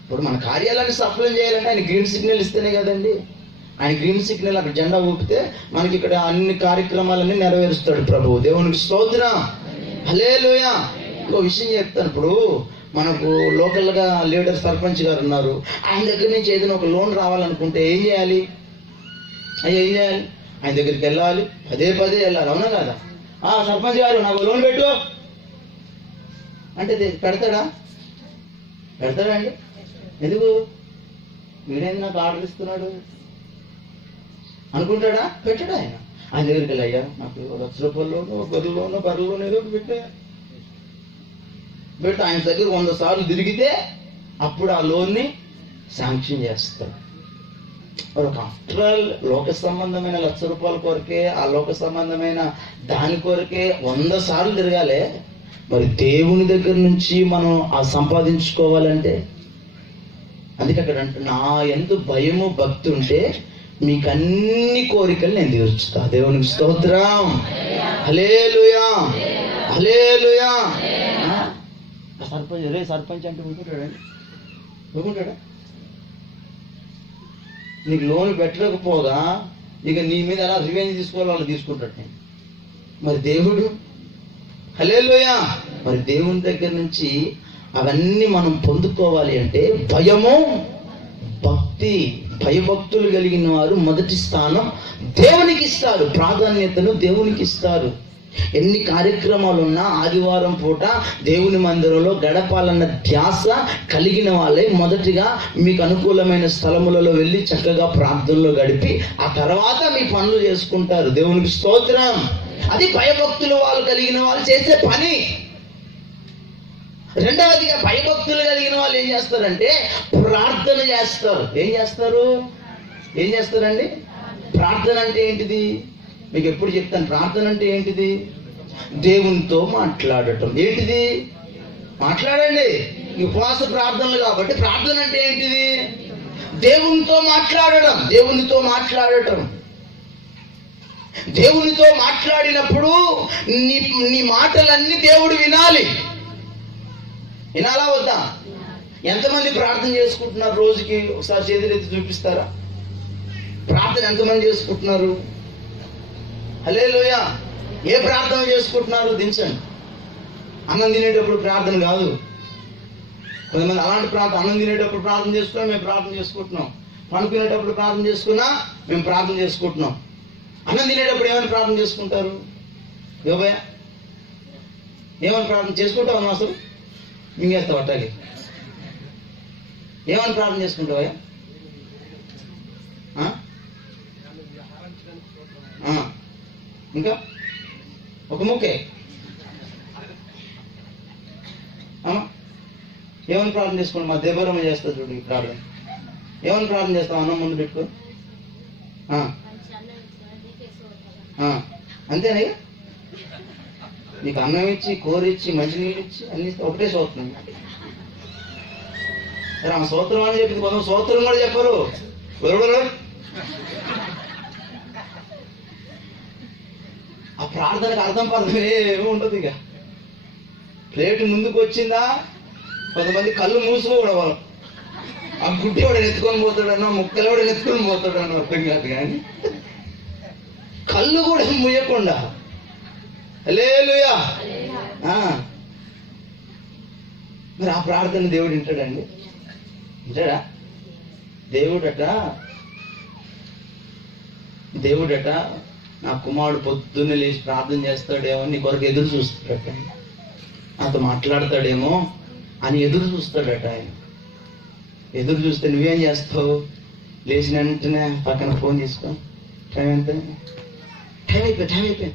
ఇప్పుడు మన కార్యాలయాన్ని సఫలం చేయాలంటే ఆయన గ్రీన్ సిగ్నల్ ఇస్తేనే కదండి. ఆయన గ్రీన్ సిగ్నల్ అక్కడ జెండా ఊపితే మనకి ఇక్కడ అన్ని కార్యక్రమాలన్నీ నెరవేరుస్తాడు ప్రభువు. దేవునికి స్తోత్రం. హల్లెలూయా. ఇంకో విషయం చెప్తాను. ఇప్పుడు మనకు లోకల్గా లీడర్ సర్పంచ్ గారు ఉన్నారు. ఆయన దగ్గర నుంచి ఏదైనా ఒక లోన్ రావాలనుకుంటే ఏం చేయాలి? ఆయన దగ్గరికి వెళ్ళాలి, పదే వెళ్ళాలి. అవునా కదా? సర్పంచ్ గారు నాకు లోన్ పెట్టు అంటే పెడతాడా అండి? ఎందుకు? వీడేంది నాకు ఆర్డర్ ఇస్తున్నాడు అనుకుంటాడా? పెట్టాడు. ఆయన దగ్గరికి వెళ్ళి, అయ్యా నాకు ₹1,00,000 గొర్రెలోనో బర్రెలోనో ఏదో పెట్టి ఆయన దగ్గర 100 సార్లు తిరిగితే అప్పుడు ఆ లోన్ని శాంక్షన్ చేస్తారు. ఒక ఆఫ్టర్ లోక సంబంధమైన ₹1,00,000 కొరకే, ఆ లోక సంబంధమైన దాని కొరకే 100 సార్లు తిరగాలి. మరి దేవుని దగ్గర నుంచి మనం ఆ సంపాదించుకోవాలంటే అందుకే అక్కడ అంటే నా యందు భయము భక్తి ఉంటే మీకు అన్ని కోరికలు నేను తీర్చుతా. దేవునికి స్తోత్రం. హల్లెలూయా. హల్లెలూయా. సర్పంచ్ అంటే ఊరుకుంటాడా? నీకు లోన్ పెట్టకపోగా ఇక నీ మీద ఎలా రివెంజ్ తీసుకోవాలి వాళ్ళు తీసుకుంటాడు. మరి దేవుడు, హల్లెలూయా, మరి దేవుని దగ్గర నుంచి అవన్నీ మనం పొందుకోవాలి అంటే భయము భక్తి, భయభక్తులు కలిగిన వారు మొదటి స్థానం దేవునికి ఇస్తారు, ప్రాధాన్యతను దేవునికి ఇస్తారు. ఎన్ని కార్యక్రమాలు ఉన్నా ఆదివారం పూట దేవుని మందిరంలో గడపాలన్న ధ్యాస కలిగిన వాళ్ళే మొదటిగా మీకు అనుకూలమైన స్థలములలో వెళ్ళి చక్కగా ప్రార్థనలో గడిపి ఆ తర్వాత మీ పనులు చేసుకుంటారు. దేవునికి స్తోత్రం. అది భయభక్తులు వాళ్ళు కలిగిన వాళ్ళు చేసే పని. రెండవదిగా భయభక్తులు కలిగిన వాళ్ళు ఏం చేస్తారంటే ప్రార్థన చేస్తారు. ఏం చేస్తారండి? ప్రార్థన అంటే ఏంటిది? మీకు ఎప్పుడు చెప్తాను. ప్రార్థన అంటే ఏంటిది? దేవునితో మాట్లాడటం. ఏంటిది? మాట్లాడండి. ఉపవాస ప్రార్థనలు కాబట్టి ప్రార్థన అంటే ఏంటిది? దేవునితో మాట్లాడడం. దేవునితో మాట్లాడినప్పుడు నీ మాటలన్నీ దేవుడు వినాలి. వినాలా వద్దా? ఎంతమంది ప్రార్థన చేసుకుంటున్నారు? రోజుకి ఒకసారి చేతులెత్తి చూపిస్తారా? ప్రార్థన ఎంతమంది చేసుకుంటున్నారు? హల్లెలూయా. ఏ ప్రార్థన చేసుకుంటున్నారు? దించండి. అన్నం తినేటప్పుడు ప్రార్థన కాదు. కొంతమంది అలాంటి ప్రార్థన, అన్నం తినేటప్పుడు ప్రార్థన చేసుకున్నా మేము ప్రార్థన చేసుకుంటున్నాం, పనుకునేటప్పుడు ప్రార్థన చేసుకున్నా మేము ప్రార్థన చేసుకుంటున్నాం. అన్నం తినేటప్పుడు ఏమైనా ప్రార్థన చేసుకుంటారు? యోబయ్య ఏమైనా ప్రార్థన చేసుకుంటావు? అన్న అసలు మింగేస్తావు అట్టాలి. ఏమని ప్రార్థన చేసుకుంటావా? ఇంకా ఒక ముక్కే అమ్మా ఏమని ప్రార్థన చేసుకోండి. మా దేవరమ్మ చేస్తా చూడు ఈ ప్రార్థన. ఏమని ప్రార్థన చేస్తాం? అన్నం ముందు పెట్టుకో. అంతేనా? నీకు అన్నం ఇచ్చి, కూర ఇచ్చి, మంచినీళ్ళు ఇచ్చి అన్ని ఒకటే సూత్రం. సరే ఆ సూత్రం అని చెప్పింది, కొంచెం సూత్రం కూడా చెప్పరు. ఆ ప్రార్థనకు అర్థం ఏమి ఉండదు. ఇక ప్లేట్ ముందుకు వచ్చిందా, కొంతమంది కళ్ళు మూసుకోకూడదు. వాళ్ళు ఆ గుడ్డి వాడు ఎత్తుకొని పోతాడనో, ముక్కలు వాడు ఎత్తుకొని పోతాడనో అర్థం కాదు. కానీ కళ్ళు కూడా ముయ్యకుండా హల్లెలూయా. మరి ఆ ప్రార్థన దేవుడు వింటాడండి? వింటాడా? దేవుడట నా కుమారుడు పొద్దున్నే లేచి ప్రార్థన చేస్తాడేమో, నీ కొరకు ఎదురు చూస్తాడట, నాతో మాట్లాడతాడేమో, అని ఎదురు చూస్తాడట ఆయన. ఎదురు చూస్తే నువ్వేం చేస్తావు? లేచిన వెంటనే పక్కన ఫోన్ తీసుకో, టైం ఎంత, టైం అయిపోయి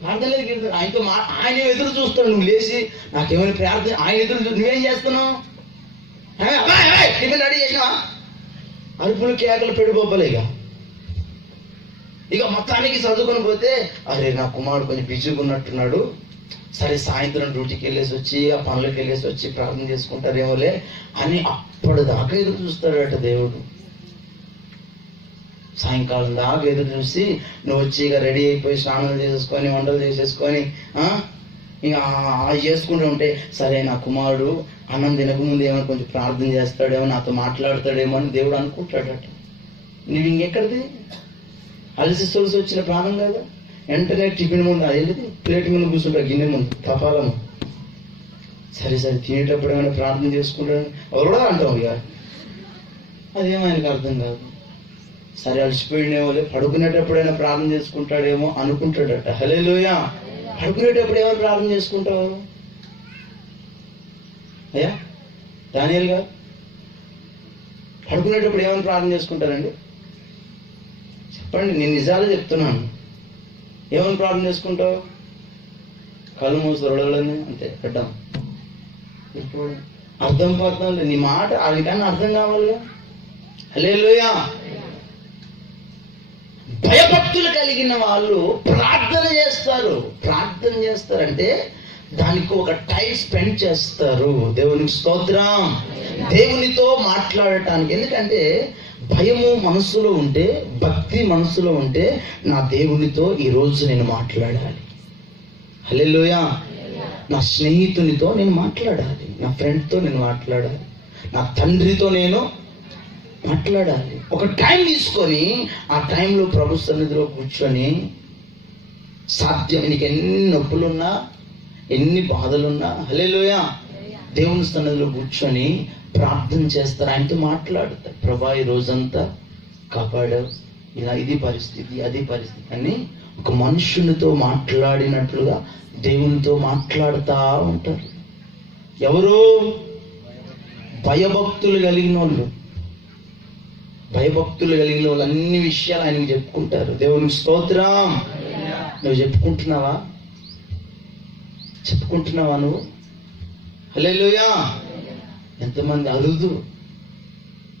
ప్రార్థన లేదు. ఆయనతో ఆయన ఎదురు చూస్తాడు. నువ్వు లేచి నాకేమైనా ప్రార్థన, ఆయన ఎదురు నువ్వేం చేస్తున్నావు? టిఫిన్ రెడీ చేసినావా? అరుపులు కేకలు పెడిపోపలే. ఇక మొత్తానికి చదువుకొని పోతే, అరే నా కుమారుడు కొంచెం బిజీగా ఉన్నట్టున్నాడు, సరే సాయంత్రం డ్యూటీకి వెళ్ళేసి వచ్చి ఆ పనులకు వెళ్ళేసి వచ్చి ప్రార్థన చేసుకుంటారేమోలే అని అప్పటిదాకా ఎదురు చూస్తాడట దేవుడు. సాయంకాలం దాకా ఎదురు చూసి నువ్వు వచ్చి ఇక రెడీ అయిపోయి స్నానాలు చేసేసుకొని వంటలు చేసేసుకొని ఇంకా చేసుకుంటూ ఉంటే, సరే నా కుమారుడు అన్నం తినకముందు ఏమైనా కొంచెం ప్రార్థన చేస్తాడేమో, నాతో మాట్లాడతాడేమో అని దేవుడు అనుకుంటాడట. నువ్వు ఇంకెక్కడిది? అలసి సొలసి వచ్చిన ప్రాణం కదా, వెంటనే టిఫిన్ ముందు వెళ్ళి ప్లేట్ ముందు కూర్చుంటా, గిన్నె ముందు తపాలము. సరే తినేటప్పుడు ఏమైనా ప్రార్థన చేసుకుంటాడు ఎవరు కూడా అంటాం. ఇక అదేమో ఆయనకు అర్థం కాదు. సరే అలసిపోయినేమో, పడుకునేటప్పుడైనా ప్రార్థన చేసుకుంటాడేమో అనుకుంటాడట. హల్లెలూయా. పడుకునేటప్పుడు ఏమైనా ప్రార్థన చేసుకుంటావు? అయ్యా దానియేలు గారు పడుకునేటప్పుడు ఏమైనా ప్రార్థన చేసుకుంటారండి? చెప్పండి, నేను నిజాలు చెప్తున్నాను. ఏమని ప్రార్థన చేసుకుంటావు? కళ్ళు మూసి దొరడలని అంతే పెట్టాం. ఇప్పుడు అర్థం పడుతుంది నీ మాట, అదికన్నా అర్థం కావాలిగా. హల్లెలూయా. భయభక్తులు కలిగిన వాళ్ళు ప్రార్థన చేస్తారంటే దానికి ఒక టైం స్పెండ్ చేస్తారు. దేవునికి స్తోత్రం. దేవునితో మాట్లాడటానికి. ఎందుకంటే భయము మనసులో ఉంటే, భక్తి మనసులో ఉంటే, నా దేవునితో ఈరోజు నేను మాట్లాడాలి. హల్లెలూయా. నా స్నేహితునితో నేను మాట్లాడాలి, నా ఫ్రెండ్తో నేను మాట్లాడాలి, నా తండ్రితో నేను మాట్లాడాలి. ఒక టైం తీసుకొని ఆ టైంలో ప్రభు సన్నిధిలో కూర్చొని, సాధ్యం నీకు ఎన్ని నొప్పులున్నా ఎన్ని బాధలున్నా, హల్లెలూయా, దేవుని సన్నిధిలో కూర్చొని ప్రార్థన చేస్తారు, ఆయనతో మాట్లాడతారు. ప్రభా ఈ రోజంతా కాపాడావు, ఇలా ఇది పరిస్థితి అది పరిస్థితి అని ఒక మనుషునితో మాట్లాడినట్లుగా దేవునితో మాట్లాడుతూ ఉంటారు. ఎవరు? భయభక్తులు కలిగిన వాళ్ళు. భయభక్తులు కలిగిన వాళ్ళు అన్ని విషయాలు ఆయనకి చెప్పుకుంటారు. దేవునికి స్తోత్రం. నువ్వు చెప్పుకుంటున్నావా నువ్వు? హల్లెలూయా. ఎంతమంది? అరుదు,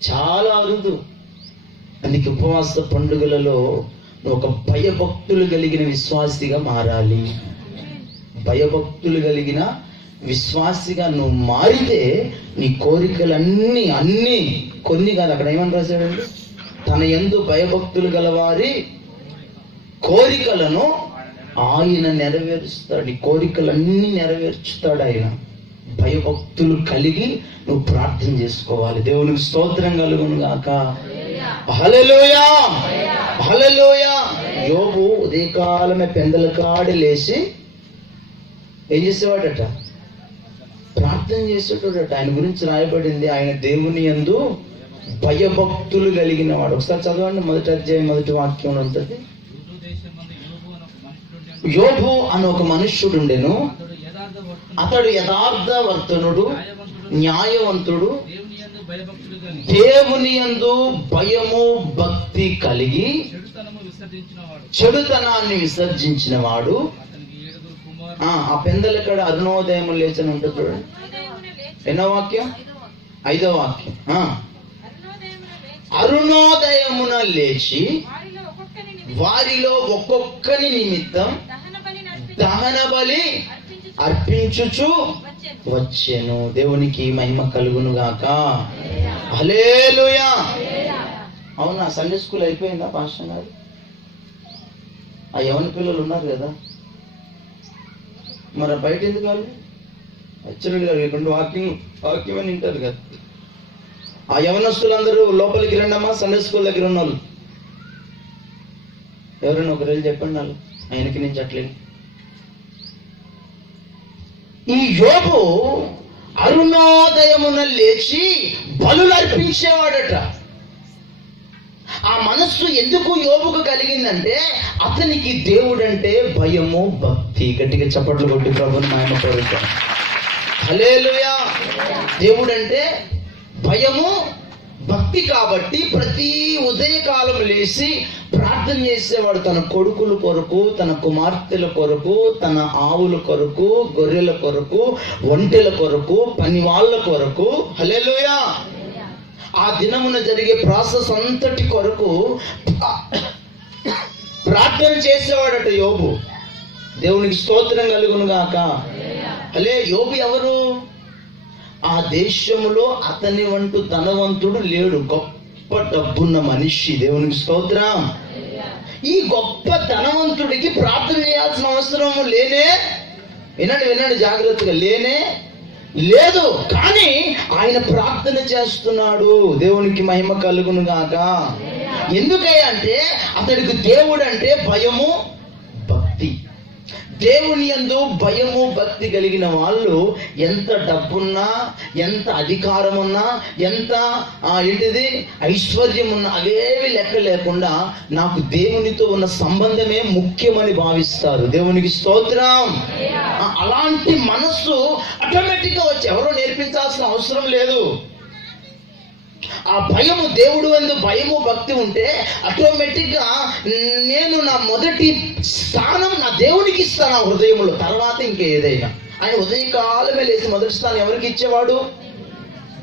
చాలా అరుదు. అందుకే ఉపవాస పండుగలలో నువ్వు ఒక భయభక్తులు కలిగిన విశ్వాసిగా మారాలి. భయభక్తులు కలిగిన విశ్వాసిగా నువ్వు మారితే నీ కోరికలన్నీ కొన్ని కాదు, అక్కడ ఏమని రాశాడండి? తన యందు భయభక్తులు గలవారి కోరికలను ఆయన నెరవేరుస్తాడు. నీ కోరికలన్నీ నెరవేర్చుతాడు ఆయన. భయభక్తులు కలిగి నువ్వు ప్రార్థన చేసుకోవాలి. దేవునికి స్తోత్రం కలుగును గాక. హల్లెలూయా, హల్లెలూయా. యోబు ఉదయకాలమే పెందల కాడి లేచి ఏం చేసేవాడట? ప్రార్థన చేసేటోడట. ఆయన గురించి రాయబడింది, ఆయన దేవుని యందు భయభక్తులు కలిగిన వాడు. ఒకసారి చదవండి, 1వ అధ్యాయం 1వ వాక్యంలో ఉంటుంది. యోబు అని ఒక మనుష్యుడుండెను, అతడు యథార్థవర్తనుడు, న్యాయవంతుడు, దేవుని యందు భయము భక్తి కలిగి చెడుతనాన్ని విసర్జించిన వాడు. ఆ పెందలక్కడ అరుణోదయము లేచని ఉంటుంది చూడండి. ఎన్నో వాక్యం? 5వ వాక్యం. అరుణోదయమున లేచి వారిలో ఒక్కొక్కని నిమిత్తం దహన బలి అర్పించుచు వచ్చెను. దేవునికి మహిమ కలుగును గాక. హల్లెలూయా. అవునా? సండే స్కూల్ అయిపోయిందా పాస్టర్ గారు? ఆ యవన పిల్లలు ఉన్నారు కదా, మరి బయట ఎందుకు వాళ్ళు యాక్చువల్గా రెండు వాక్యం అని వింటారు కదా. ఆ యవనస్తులందరూ లోపలికి రండమ్మా, సండే స్కూల్ దగ్గర ఉన్న వాళ్ళు ఎవరైనా ఒక రోజు చెప్పండి వాళ్ళు, ఆయనకి నేను చెప్పలేదు. ఈ యోబు అరుణోదయమున లేచి బలులు అర్పించేవాడట. ఆ మనస్సు ఎందుకు యోబుకు కలిగిందంటే అతనికి దేవుడంటే భయము భక్తి. గట్టిగా చప్పట్లు కొట్టి ప్రభుని మహిమ పరుద్దాం. హల్లెలూయా. దేవుడు అంటే భయము భక్తి కాబట్టి ప్రతి ఉదయకాలం లేచి ప్రార్థన చేసేవాడు. తన కొడుకుల కొరకు, తన కుమార్తెల కొరకు, తన ఆవుల కొరకు, గొర్రెల కొరకు, ఒంటెల కొరకు, పని వాళ్ళ కొరకు. హల్లెలూయా. ఆ దినమున జరిగే ప్రాసెస్ అంతటి కొరకు ప్రార్థన చేసేవాడట యోబు. దేవునికి స్తోత్రం కలుగును గాక. యోబు ఎవరు? ఆ దేశంలో అతని వంటి ధనవంతుడు లేడు. గొప్ప డబ్బున్న మనిషి. దేవునికి స్తోత్రం. ఈ గొప్ప ధనవంతుడికి ప్రార్థన చేయాల్సిన అవసరం వినండి జాగ్రత్తగా, లేదు. కానీ ఆయన ప్రార్థన చేస్తున్నాడు. దేవునికి మహిమ కలుగును గాక. ఎందుకంటే అతడికి దేవుడు అంటే భయము భక్తి. దేవుని యందు భయము భక్తి కలిగిన వాళ్ళు ఎంత డబ్బున్నా, ఎంత అధికారం ఉన్నా, ఎంత ఐశ్వర్యం ఉన్నా అవేవి లెక్క లేకుండా నాకు దేవునితో ఉన్న సంబంధమే ముఖ్యమని భావిస్తారు. దేవునికి స్తోత్రం. అలాంటి మనస్సు ఆటోమేటిక్గా వచ్చి ఎవరో నేర్పించాల్సిన అవసరం లేదు. ఆ భయము, దేవుడు యందు భయము భక్తి ఉంటే ఆటోమేటిక్గా నేను నా మొదటి స్థానం నా దేవునికి ఇస్తాను ఆ హృదయంలో, తర్వాత ఇంకేదైనా. ఆయన ఉదయకాలమే లేచి మొదటి స్థానం ఎవరికి ఇచ్చేవాడు?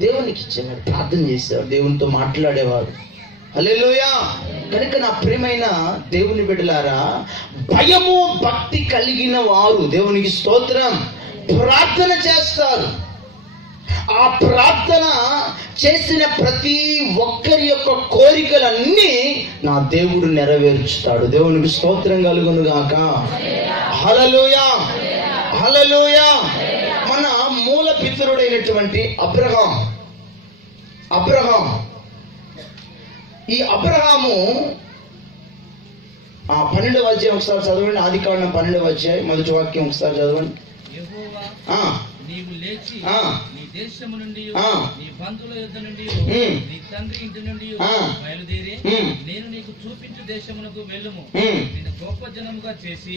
దేవునికి ఇచ్చేవాడు. ప్రార్థన చేసేవాడు, దేవునితో మాట్లాడేవాడు. హల్లెలూయా. కనుక నా ప్రియమైన దేవుని బిడ్డలారా, భయము భక్తి కలిగిన వారు, దేవునికి స్తోత్రం, ప్రార్థన చేస్తారు. ఆ ప్రార్థన చేసిన ప్రతి ఒక్కరి యొక్క కోరికలన్నీ నా దేవుడు నెరవేర్చుతాడు. దేవునికి స్తోత్రం కలుగును గాక. హల్లెలూయా, హల్లెలూయా. మన మూల పితరుడైనటువంటి అబ్రహాం, ఈ అబ్రహాము 12వ అధ్యాయం ఒకసారి చదవండి. ఆదికాండం 12వ అధ్యాయం మొదటి వాక్యం ఒకసారి చదవండి. నీవు లేచి నీ దేశము నుండి, నీ బంధువుల యుద్ధ నుండి, నీ తండ్రి ఇంటి నుండి బయలుదేరి నేను నీకు చూపించు దేశమునకు వెళ్ళుము. నిన్ను గొప్ప జనముగా చేసి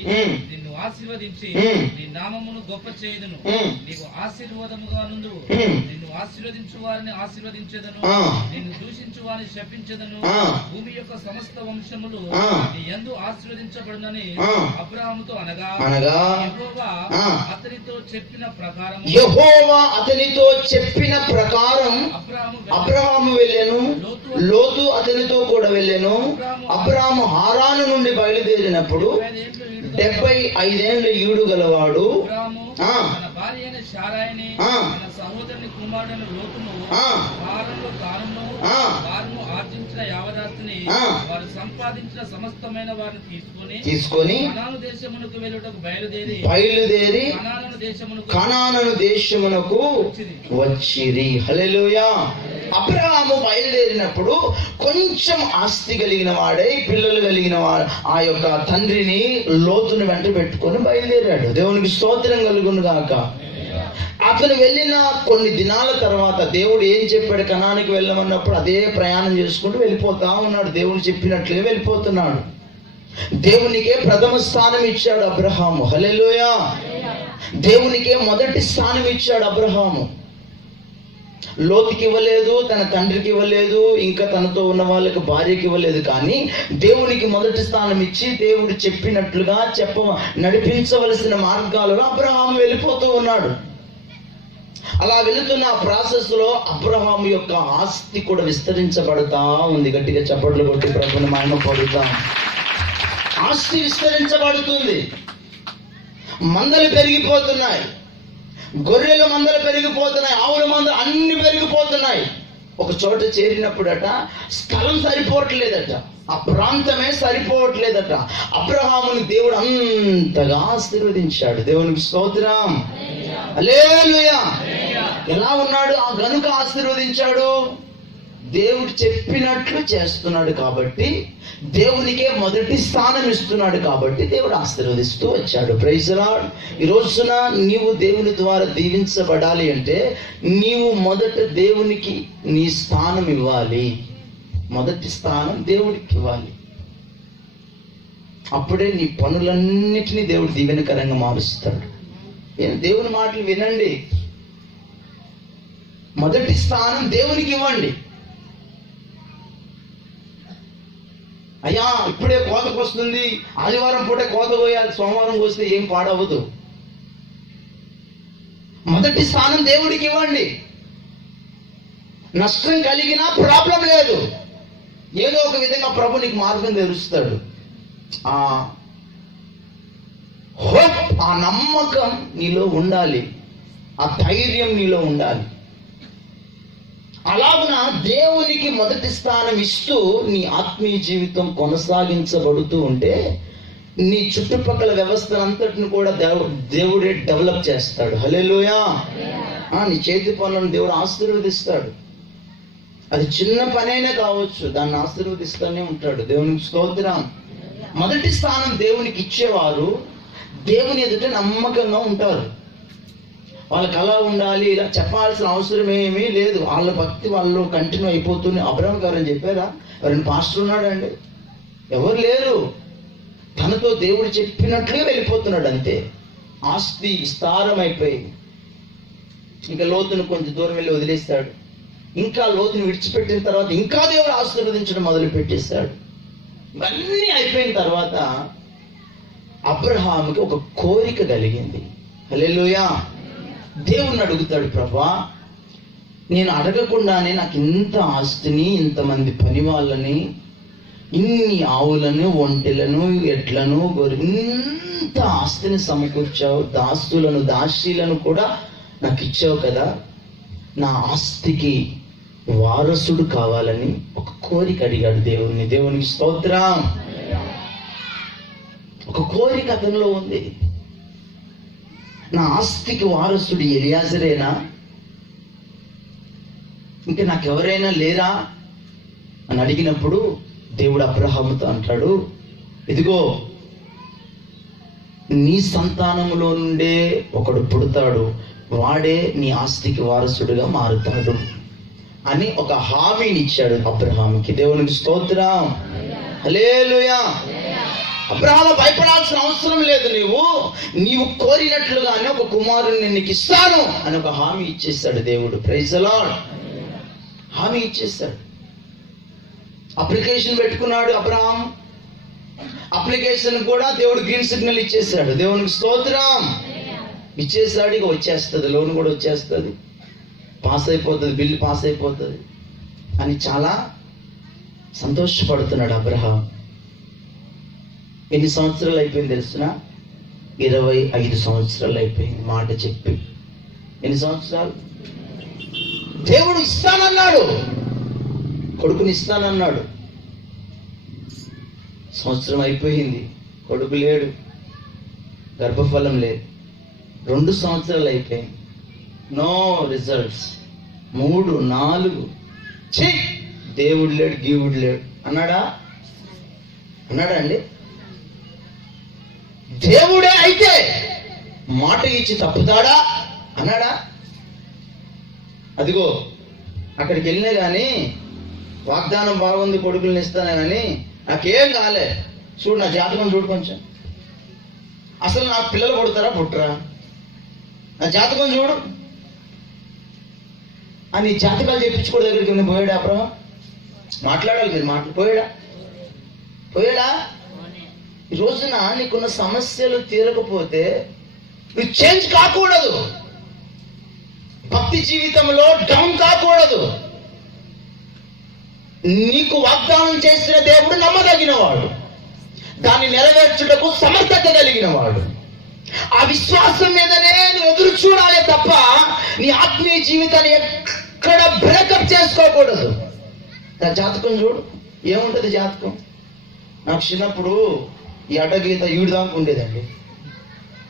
నిన్ను ఆశీర్వదించి నీ నామమును గొప్ప చేయుదును. నీవు ఆశీర్వాదముగా నుండువు. నిన్ను ఆశీర్వదించు వారిని ఆశీర్వదించెదను, నిన్ను దూషించు వారిని శపించెదను. భూమి యొక్క సమస్త వంశములు నీ యందు ఆశీర్వదించబడునని అబ్రహాముతో అనగా, యెహోవా అతనితో చెప్పిన ప్రకారం అబ్రహాము వెళ్ళెను, లోతు అతనితో కూడా వెళ్ళెను. అబ్రహాము హారాను నుండి బయలుదేరినప్పుడు 75 ఏళ్ల ఈడు గలవాడు. సహోదరుని కుమారుడైన లోతును హారానులో తానును వారు ఆర్జించిన యావదాస్తిని వారు సంపాదించిన సమస్తమైన వారిని తీసుకొని కనాను దేశమునకు వెళ్ళుటకు బయలుదేరి కనాను దేశమునకు వచ్చిరి. హల్లెలూయా. అబ్రహాము బయలుదేరినప్పుడు కొంచెం ఆస్తి కలిగిన వాడై, పిల్లలు కలిగిన వాడు, ఆ యొక్క తండ్రిని లోతుని వెంట పెట్టుకొని బయలుదేరాడు. దేవునికి స్తోత్రం కలుగును గాక. అతను వెళ్ళిన కొన్ని దినాల తర్వాత దేవుడు ఏం చెప్పాడు? కనానికి వెళ్ళమన్నప్పుడు అదే ప్రయాణం చేసుకుంటూ వెళ్ళిపోతా ఉన్నాడు. దేవుడు చెప్పినట్లే వెళ్ళిపోతున్నాడు. దేవునికే ప్రథమ స్థానం ఇచ్చాడు అబ్రహాము. హల్లెలూయా. దేవునికే మొదటి స్థానం ఇచ్చాడు అబ్రహాము. లోతుకి ఇవ్వలేదు, తన తండ్రికి ఇవ్వలేదు, ఇంకా తనతో ఉన్న వాళ్ళకి భార్యకి ఇవ్వలేదు. కానీ దేవునికి మొదటి స్థానం ఇచ్చి దేవుడు చెప్పినట్లుగా నడిపించవలసిన మార్గాలలో అబ్రహాము వెళ్ళిపోతూ ఉన్నాడు. అలా వెళుతున్న ఆ ప్రాసెస్ లో అబ్రహాము యొక్క ఆస్తి కూడా విస్తరించబడతా ఉంది. గట్టిగా చప్పట్లు కొట్టి ప్రభుని మహిమ పడుతాం. ఆస్తి విస్తరించబడుతుంది. మందలు పెరిగిపోతున్నాయి, గొర్రెల మందలు పెరిగిపోతున్నాయి, ఆవుల మందలు అన్ని పెరిగిపోతున్నాయి. ఒక చోట చేరినప్పుడట స్థలం సరిపోవట్లేదట, ఆ ప్రాంతమే సరిపోవట్లేదట. అబ్రహాముని దేవుడు అంతగా ఆశీర్వదించాడు. దేవునికి స్తోత్రం. హల్లెలూయా. ఎలా ఉన్నాడు? ఆ గనుక ఆశీర్వదించాడు. దేవుడు చెప్పినట్లు చేస్తున్నాడు కాబట్టి, దేవునికే మొదటి స్థానం ఇస్తున్నాడు కాబట్టి దేవుడు ఆశీర్వదిస్తూ వచ్చాడు. Praise lord. ఈ రోజున నీవు దేవుని ద్వారా దీవించబడాలి అంటే నీవు మొదట దేవునికి నీ స్థానం ఇవ్వాలి. మొదటి స్థానం దేవుడికి ఇవ్వాలి. అప్పుడే నీ పనులన్నిటినీ దేవుడు దీవెనకరంగా మారుస్తాడు. దేవుని మాటలు వినండి. మొదటి స్థానం దేవునికి ఇవ్వండి. అయ్యా ఇప్పుడే కోతకు వస్తుంది, ఆదివారం పూట కోత పోయాలి, సోమవారం కోస్తే ఏం పాడవదు. మొదటి స్థానం దేవుడికి ఇవ్వండి. నష్టం కలిగినా ప్రాబ్లం లేదు, ఏదో ఒక విధంగా ప్రభు నీకు మార్గం తెరుస్తాడు. ఆ హోప్, ఆ నమ్మకం నీలో ఉండాలి, ఆ ధైర్యం నీలో ఉండాలి. అలాగున దేవునికి మొదటి స్థానం ఇస్తూ నీ ఆత్మీయ జీవితం కొనసాగించబడుతూ ఉంటే నీ చుట్టుపక్కల వ్యవస్థనంతటిని కూడా దేవుడే డెవలప్ చేస్తాడు. హల్లెలూయా. నీ చేతి పనులను దేవుడు ఆశీర్వదిస్తాడు. అది చిన్న పనైనా కావచ్చు, దాన్ని ఆశీర్వదిస్తూనే ఉంటాడు. దేవునికి స్తోత్రం. మొదటి స్థానం దేవునికి ఇచ్చేవారు దేవుని ఎదుట నమ్మకంగా ఉంటారు. వాళ్ళకి అలా ఉండాలి, ఇలా చెప్పాల్సిన అవసరం ఏమీ లేదు. వాళ్ళ భక్తి వాళ్ళు కంటిన్యూ అయిపోతుంది. అబ్రహాం గారు అని చెప్పారా? ఎవరైనా పాస్టర్ ఉన్నాడండి? ఎవరు లేరు. తనతో దేవుడు చెప్పినట్లే వెళ్ళిపోతున్నాడు అంతే. ఆస్తి విస్తారం అయిపోయింది. ఇంకా లోతును కొంచెం దూరం వెళ్ళి వదిలేస్తాడు. ఇంకా లోతుని విడిచిపెట్టిన తర్వాత ఇంకా దేవుడు ఆశీర్వదించడం మొదలు పెట్టేశాడు. ఇవన్నీ అయిపోయిన తర్వాత అబ్రహాముకి ఒక కోరిక కలిగింది. హల్లెలూయా. దేవుణ్ణి అడుగుతాడు, ప్రభా నేను అడగకుండానే నాకు ఇంత ఆస్తిని, ఇంతమంది పని వాళ్ళని, ఇన్ని ఆవులను, ఒంటెలను, ఎడ్లను, ఇంత ఆస్తిని సమకూర్చావు, దాసులను, దాసీలను కూడా నాకు ఇచ్చావు కదా, నా ఆస్తికి వారసుడు కావాలని ఒక కోరిక అడిగాడు దేవుణ్ణి. దేవునికి స్తోత్రం. ఒక కోరిక అతనిలో ఉంది. నా ఆస్తికి వారసుడు ఎలియాజరేనా, ఇంకా నాకెవరైనా లేరా అని అడిగినప్పుడు దేవుడు అబ్రహాముతో అంటాడు, ఇదిగో నీ సంతానములో నుండే ఒకడు పుడతాడు, వాడే నీ ఆస్తికి వారసుడుగా మారుతాడు అని ఒక హామీని ఇచ్చాడు అబ్రహాముకి. దేవునికి స్తోత్రం. హల్లెలూయా. అబ్రహాము భయపడాల్సిన అవసరం లేదు. నీవు కోరినట్లుగానే ఒక కుమారుని నీకు ఇస్తాను అని ఒక హామీ ఇచ్చేస్తాడు దేవుడు. Praise the lord. హామీ ఇచ్చేస్తాడు. అప్లికేషన్ పెట్టుకున్నాడు అబ్రహాం. అప్లికేషన్ కూడా దేవుడు గ్రీన్ సిగ్నల్ ఇచ్చేసాడు. దేవునికి స్తోత్రం. ఇచ్చేసాడు. ఇక వచ్చేస్తుంది, లోన్ కూడా వచ్చేస్తుంది, పాస్ అయిపోతుంది, బిల్లు పాస్ అయిపోతుంది అని చాలా సంతోషపడుతున్నాడు అబ్రహాం. ఎన్ని సంవత్సరాలు అయిపోయింది తెలుసిన? 25 సంవత్సరాలు అయిపోయింది మాట చెప్పి. ఎన్ని సంవత్సరాలు? దేవుడు ఇస్తానన్నాడు, కొడుకుని ఇస్తానన్నాడు. సంవత్సరం అయిపోయింది, కొడుకు లేడు, గర్భఫలం లేదు. 2 సంవత్సరాలు అయిపోయింది, నో రిజల్ట్స్. 3, 4 దేవుడు లేడు, గీవుడు లేడు అన్నాడా? అండి? దేవుడే అయితే మాట ఇచ్చి తప్పుతాడా అన్నాడా? అదిగో అక్కడికి వెళ్ళినా కానీ వాగ్దానం బాగుంది, కొడుకుల్ని ఇస్తానే కానీ నాకేం కాలే, చూడు నా జాతకం చూడు కొంచెం, అసలు నాకు పిల్లలు పుడతారా పుట్టరా, నా జాతకం చూడు అని జాతకాలు చెప్పించుకోవడం దగ్గరికి నేను పోయాడా అబ్రహాం? మాట్లాడాలి మీరు, పోయాడా? ఈ రోజున నీకున్న సమస్యలు తీరకపోతే నువ్వు చేంజ్ కాకూడదు, భక్తి జీవితంలో డౌన్ కాకూడదు. నీకు వాగ్దానం చేసిన దేవుడు నమ్మదగిన వాడు, దాన్ని నెరవేర్చుటకు సమర్థత కలిగిన వాడు. ఆ విశ్వాసం మీదనే నువ్వు ఎదురు చూడాలి తప్ప నీ ఆత్మీయ జీవితాన్ని ఎక్కడ బ్రేకప్ చేసుకోకూడదు. నా జాతకం చూడు, ఏముంటది జాతకం? నాకు చిన్నప్పుడు ఈ అడ్డగీత ఈడుదాకా ఉండేదండి.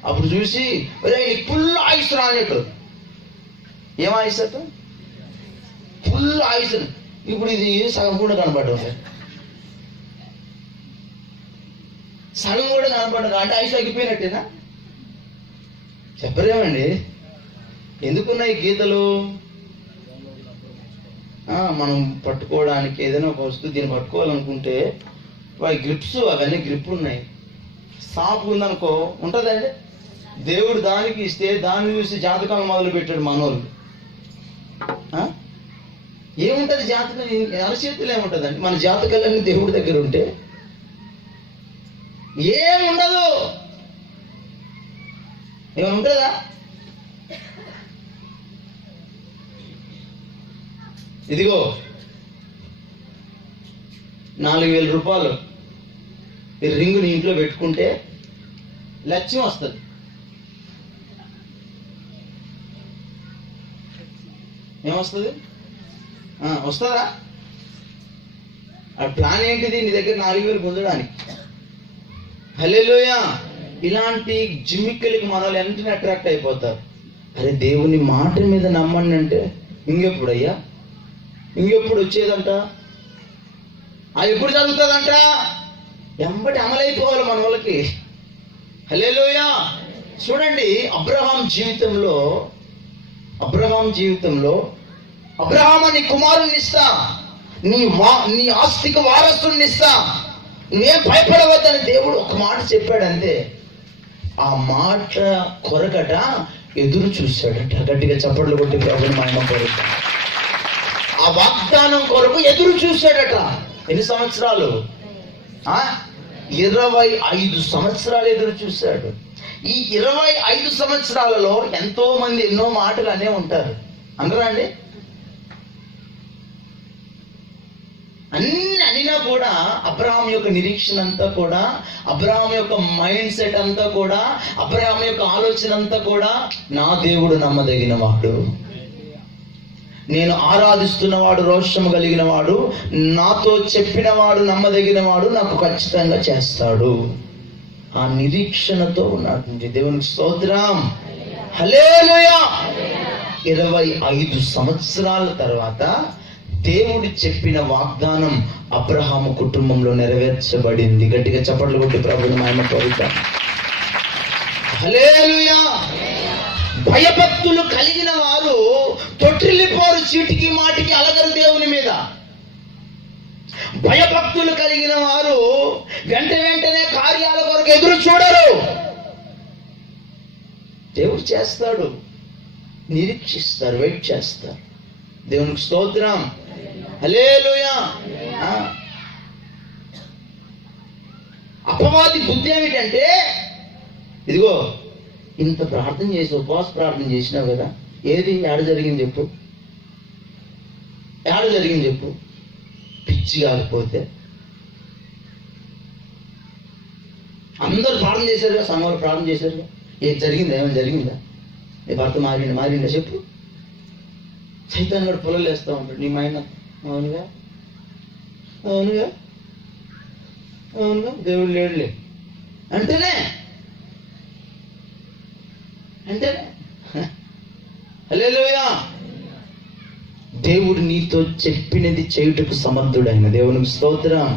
అప్పుడు చూసి ఒరే నీ ఫుల్ ఆయుష్ రానేటు, ఏం ఆయుష్ అట? ఫుల్ ఆయుష్. ఇప్పుడు ఇది సగం కూడా కనపడడం, సగం కూడా కనపడదు అంటే ఆయుష్ తగ్గిపోయినట్టేనా? చెప్పరేమండి? ఎందుకున్నాయి గీతలు? మనం పట్టుకోవడానికి ఏదైనా ఒక వస్తువు దీన్ని పట్టుకోవాలనుకుంటే గ్రిప్స్, అవన్నీ గ్రిప్ ఉన్నాయి. సాపు ఉందనుకో ఉంటుందండి. దేవుడు దానికి ఇస్తే దాన్ని చూసి జాతకాలు మొదలు పెట్టాడు మనోళ్ళు. ఏముంటది జాతకం? అరచేతులు ఏముంటదండి? మన జాతకాలన్నీ దేవుడి దగ్గర ఉంటే ఏముండదు. ఏముంటుందా? ఇదిగో 4,000 రూపాయలు ఈ రింగు నీ ఇంట్లో పెట్టుకుంటే లక్ష్యం వస్తుంది. ఏమొస్తుంది? వస్తుందా? ఆ ప్లాన్ ఏంటిది? నీ దగ్గర 4,000 పొందడానికి. హల్లెలూయా. ఇలాంటి జిమ్మిక్కలకి మన వాళ్ళు వెంటనే అట్రాక్ట్ అయిపోతారు. అరే దేవుని మాట మీద నమ్మండి అంటే ఇంకెప్పుడయ్యా, ఇంకెప్పుడు వచ్చేదంట, అది ఎప్పుడు జరుగుతుందంట, ఎంబటి అమలైపోవాలి మన వాళ్ళకి. హల్లెలూయా. చూడండి, అబ్రహాం జీవితంలో అబ్రహాం నీ కుమారుని ఇస్తా, నీ ఆస్తికి వారసుని ఇస్తా, నువ్వేం భయపడవద్దని దేవుడు ఒక మాట చెప్పాడంతే. ఆ మాట కొరకట ఎదురు చూశాడట. గట్టిగా చప్పట్లు కొట్టి ప్రభుని మహిమ పరుద్దాం. ఆ వాగ్దానం కొరకు ఎదురు చూశాడట. ఎన్ని సంవత్సరాలు? 25 సంవత్సరాలు ఎదురు చూశాడు. ఈ 25 సంవత్సరాలలో ఎంతో మంది ఎన్నో మాటలు అనే ఉంటారు, అనరా అండి? అన్ని అనినా కూడా అబ్రహాం యొక్క నిరీక్షణ అంతా కూడా, అబ్రహాం యొక్క మైండ్ సెట్ అంతా కూడా, అబ్రహాం యొక్క ఆలోచన అంతా కూడా, నా దేవుడు నమ్మదగిన వాడు, నేను ఆరాధిస్తున్నవాడు రోషము కలిగిన వాడు, నాతో చెప్పిన వాడు నమ్మదగిన వాడు, నాకు ఖచ్చితంగా చేస్తాడు. ఆ నిరీక్షణతో ఉన్నాడు. దేవునికి స్తోత్రం. హల్లెలూయా. 25 సంవత్సరాల తర్వాత దేవుడు చెప్పిన వాగ్దానం అబ్రహాము కుటుంబంలో నెరవేర్చబడింది. గట్టిగా చప్పట్లు కొట్టి ప్రభుని మహిమ పరుద్దాం. హల్లెలూయా. భయభక్తులు కలిగిన వారు తొట్టిల్లిపోరు చీటికి మాటికి అలగరు దేవుని మీద. భయభక్తులు కలిగిన వారు వెంటనే కార్యాల కొరకు ఎదురు చూడరు. దేవుడు చేస్తాడు, నిరీక్షిస్తారు, వెయిట్ చేస్తారు. దేవునికి స్తోత్రం. హల్లెలూయా. అపవాది బుద్ధి ఏమిటంటే, ఇదిగో ఇంత ప్రార్థన చేసి ఉపవాస ప్రార్థన చేసినావు కదా, ఏది ఏడ జరిగింది చెప్పు, ఏడ జరిగింది చెప్పు. పిచ్చి కాకపోతే అందరూ ప్రార్థన చేశారుగా, సంఘంలో ప్రార్థన చేశారుగా, ఏది జరిగిందా? ఏమైనా జరిగిందా? నీ భర్త మారిందా చెప్పు. సైతాన్ కూడా పొలలు వేస్తూ ఉంటాడు. నీ మైన అవునుగా అవునుగా అవునుగా దేవుడు లేడులే అంటేనే హల్లెలూయా. దేవుడు నీతో చెప్పినది చేయుటకు సమర్థుడైన దేవునికి స్తోత్రం.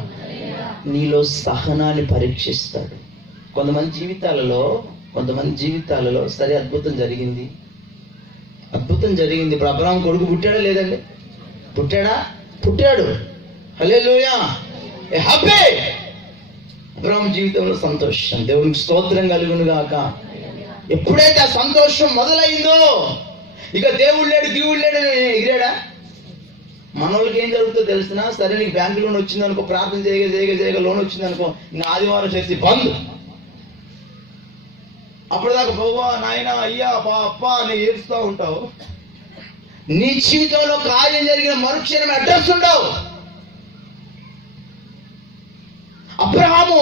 నీలో సహనాన్ని పరీక్షిస్తాడు. కొంతమంది జీవితాలలో సరే అద్భుతం జరిగింది. ఇప్పుడు అబ్రహాం కొడుకు పుట్టాడా లేదండి? పుట్టాడు. హల్లెలూయా. హ్యాపీ. అబ్రహాం జీవితంలో సంతోషం. దేవునికి స్తోత్రం కలుగును గాక. ఎప్పుడైతే ఆ సంతోషం మొదలైందో ఇక దేవుడు లేడు ఎగిరాడా? మన వాళ్ళకి ఏం జరుగుతుందో తెలిసినా, సరే నీకు బ్యాంకు లోన్ వచ్చింది అనుకో, ప్రార్థన చేయగా లోన్ వచ్చింది అనుకో, ఇంకా ఆదివారం చేసి బంద్. అప్పటిదాకా బాబా నాయన అయ్యా అప్ప అని ఏడుస్తూ ఉంటావు. నీ జీవితంలో కార్యం జరిగిన మరుక్షణం అడ్రస్ ఉండవు. అబ్రహాము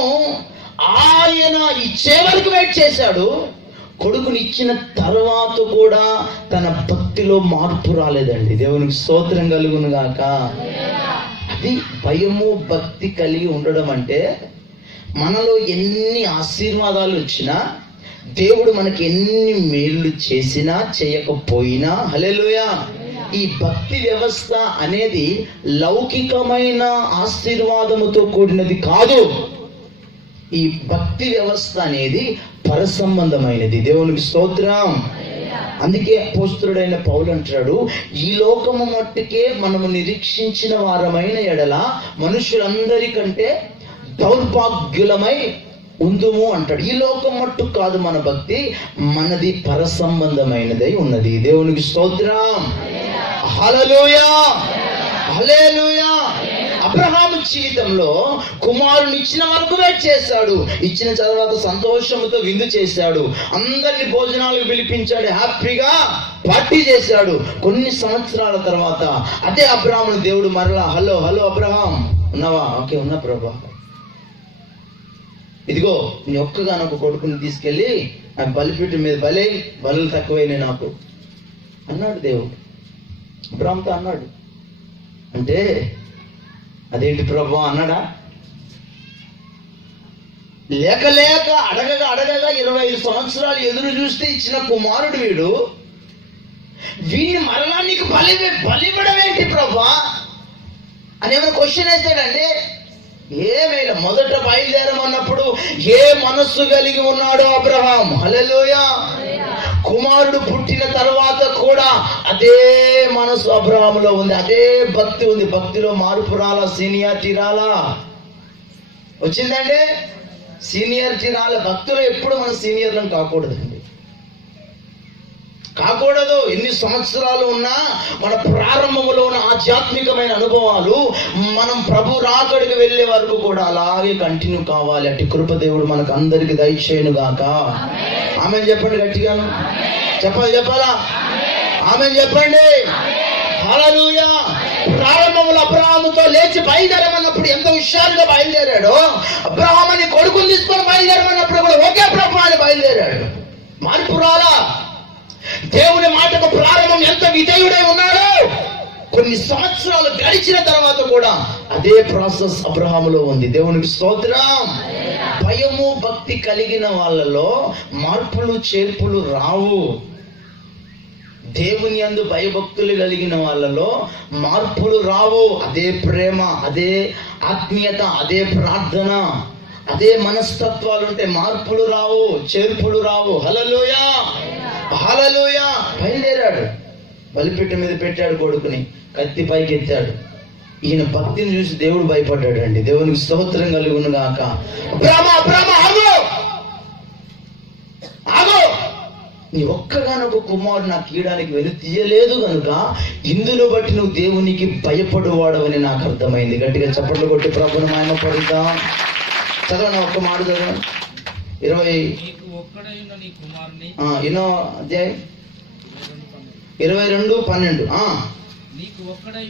ఆయన ఇచ్చే వరకు వెయిట్ చేశాడు. కొడుకునిచ్చిన తర్వాత కూడా తన భక్తిలో మార్పు రాలేదండి. దేవునికి స్తోత్రం కలుగును గాక. అది భయము భక్తి కలిగి ఉండడం అంటే, మనలో ఎన్ని ఆశీర్వాదాలు వచ్చినా, దేవుడు మనకి ఎన్ని మేలు చేసినా చేయకపోయినా, హల్లెలూయా, ఈ భక్తి వ్యవస్థ అనేది లౌకికమైన ఆశీర్వాదముతో కూడినది కాదు. ఈ భక్తి వ్యవస్థ అనేది పరసంబంధమైనది. దేవునికి స్తోత్రం. అందుకే అపోస్తలుడైన పౌలు అంటాడు, ఈ లోకము మట్టుకే మనము నిరీక్షించిన వారమైన ఎడల మనుషులందరికంటే దౌర్భాగ్యులమై ఉందుము అంటాడు. ఈ లోకం మట్టు కాదు మన భక్తి, మనది పరసంబంధమైనదై ఉన్నది. దేవునికి స్తోత్రం. హల్లెలూయా. హల్లెలూయా. అబ్రహాము జీవితంలో కుమారుని ఇచ్చిన వరకు వెయిట్ చేశాడు. ఇచ్చిన తర్వాత సంతోషంతో విందు చేశాడు, అందరిని భోజనాలకు పిలిపించాడు, హ్యాపీగా పార్టీ చేశాడు. కొన్ని సంవత్సరాల తర్వాత అదే అబ్రహామును దేవుడు మరలా హలో అబ్రహాం ఉన్నావా? ఓకే ఉన్నా ప్రభా, ఇదిగో నీ ఒక్కగానొక కొడుకుని తీసుకెళ్ళి ఆ బలిపీఠం మీద బలులు తక్కువైనాయి నాకు అన్నాడు దేవుడు. అబ్రహాంతో అన్నాడు. అంటే అదేంటి ప్రభా అన్నాడా? లేక అడగగా 25 సంవత్సరాలు ఎదురు చూస్తే ఇచ్చిన కుమారుడు వీడిని మరలా నీకు బలివ్వడం ఏంటి ప్రభా అని ఏమైనా క్వశ్చన్ వేస్తాడండి? ఏమైనా మొదట బయలుదేరమన్నప్పుడు ఏ మనస్సు కలిగి ఉన్నాడో అబ్రహాం. హల్లెలూయా. కుమారుడు పుట్టిన తర్వాత కూడా అదే మనసు అబ్రహాములో ఉంది, అదే భక్తి ఉంది. భక్తిలో మార్పు రాలా, సీనియారిటీ రాలా? వచ్చిందండి సీనియారిటీ రాలే. భక్తిలో ఎప్పుడు మనం సీనియర్లను కాకూడదండి, కాకూడదు. ఎన్ని సంవత్సరాలు ఉన్నా మన ప్రారంభంలో ఉన్న ఆధ్యాత్మికమైన అనుభవాలు మనం ప్రభు రాకడికి వెళ్ళే వరకు కూడా అలాగే కంటిన్యూ కావాలి. అట్టి కృప దేవుడు మనకు అందరికి దయచేయును గాక. ఆమెన్ చెప్పండి గట్టిగా, చెప్పాలా? ఆమెన్ చెప్పండి. హల్లెలూయా. ప్రారంభంలో అబ్రహాముతో లేచి బయలుదేరమన్నప్పుడు ఎంత హుషారుగా బయలుదేరాడో, అబ్రహాముని కొడుకుని తీసుకొని బయలుదేరమన్నప్పుడు కూడా ఒకే ప్రభు అని బయలుదేరాడు. మార్పు రాలా? దేవుని మాటకు ప్రారంభం ఎంత విధేయుడై ఉన్నాడో కొన్ని సంవత్సరాలు గడిచిన తర్వాత కూడా అదే ప్రాసెస్ అబ్రహాములో ఉంది. దేవునికి స్తోత్రం. భయము భక్తి కలిగిన వాళ్ళలో మార్పులు చేర్పులు రావు. దేవుని యందు భయభక్తులు కలిగిన వాళ్ళలో మార్పులు రావు. అదే ప్రేమ, అదే ఆత్మీయత, అదే ప్రార్థన, అదే మనస్తత్వాలు ఉంటే మార్పులు రావు, చేర్పులు రావు. హల్లెలూయా. హల్లెలూయా. బయలుదేరాడు, బలిపీఠం మీద పెట్టాడు కొడుకుని, కత్తి పైకి ఎత్తాడు. ఈయన భక్తిని చూసి దేవుడు భయపడ్డాడు అండి. దేవునికి స్తోత్రం కలుగును గాక. అబ్రహాము ఆగు, నీ ఒక్కగానొక కుమారుడు నాకు ఇయ్యడానికి వెను తీయలేదు కనుక ఇందులో బట్టి నువ్వు దేవునికి భయపడువాడవని నాకు అర్థమైంది. గట్టిగా చప్పట్లు కొట్టి ప్రభుని ఆయన పడుతా. చదవనా ఒక్క మాట చదవ. 22 అధ్యాయం 22:12. నీకు ఒక్కడై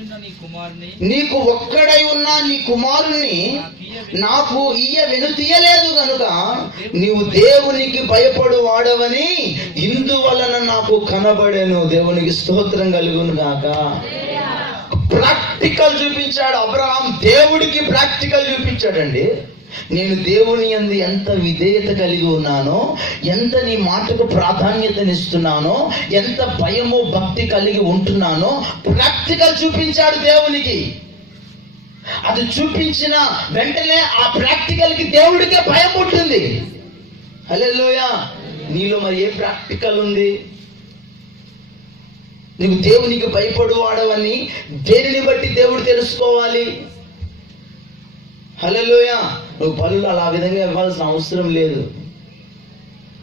ఉన్న నీ కుమారుణ్ణి నాకు వెను తీయలేదు కనుక నీవు దేవునికి భయపడు వాడవని ఇందువలన నాకు కనబడేను. దేవునికి స్తోత్రం కలుగును గాక. ప్రాక్టికల్ చూపించాడు అబ్రహాం. దేవుడికి ప్రాక్టికల్ చూపించాడండి. నేను దేవుని యందు ఎంత విధేయత కలిగి ఉన్నానో, ఎంత నీ మాటకు ప్రాధాన్యతనిస్తున్నానో, ఎంత భయము భక్తి కలిగి ఉంటున్నానో ప్రాక్టికల్ చూపించాడు దేవునికి. అది చూపించిన వెంటనే ఆ ప్రాక్టికల్ కి దేవుడికే భయం ఉంటుంది. హల్లెలూయా. నీలో మరి ఏ ప్రాక్టికల్ ఉంది? నువ్వు దేవునికి భయపడువాడవని దేనిని బట్టి దేవుడు తెలుసుకోవాలి? హల్లెలూయా. నువ్వు బలులు అలా విధంగా ఇవ్వాల్సిన అవసరం లేదు.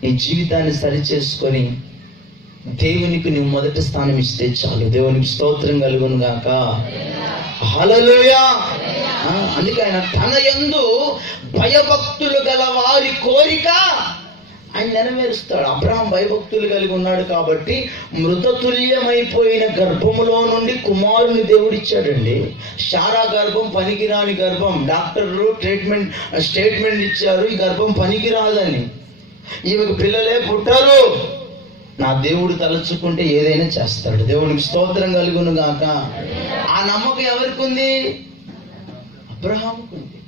నీ జీవితాన్ని సరిచేసుకొని దేవునికి నువ్వు మొదటి స్థానం ఇస్తే చాలు. దేవునికి స్తోత్రం కలుగును గాక. హల్లెలూయా. అందుకే ఆయన తన యందు భయభక్తులు గల వారి కోరిక ఆయన నెరవేరుస్తాడు. అబ్రహాం భయభక్తులు కలిగి ఉన్నాడు కాబట్టి మృతతుల్యమైపోయిన గర్భములో నుండి కుమారుని దేవుడిచ్చాడండి. శారా గర్భం పనికిరాని గర్భం. డాక్టర్లు స్టేట్మెంట్ ఇచ్చారు, ఈ గర్భం పనికిరాదని. ఈమెకు పిల్లలే పుట్టారు. నా దేవుడు తలుచుకుంటే ఏదైనా చేస్తాడు. దేవునికి స్తోత్రం కలుగును గాక. ఆ నమ్మకం ఎవరికి ఉంది? అబ్రహాముకు ఉంది.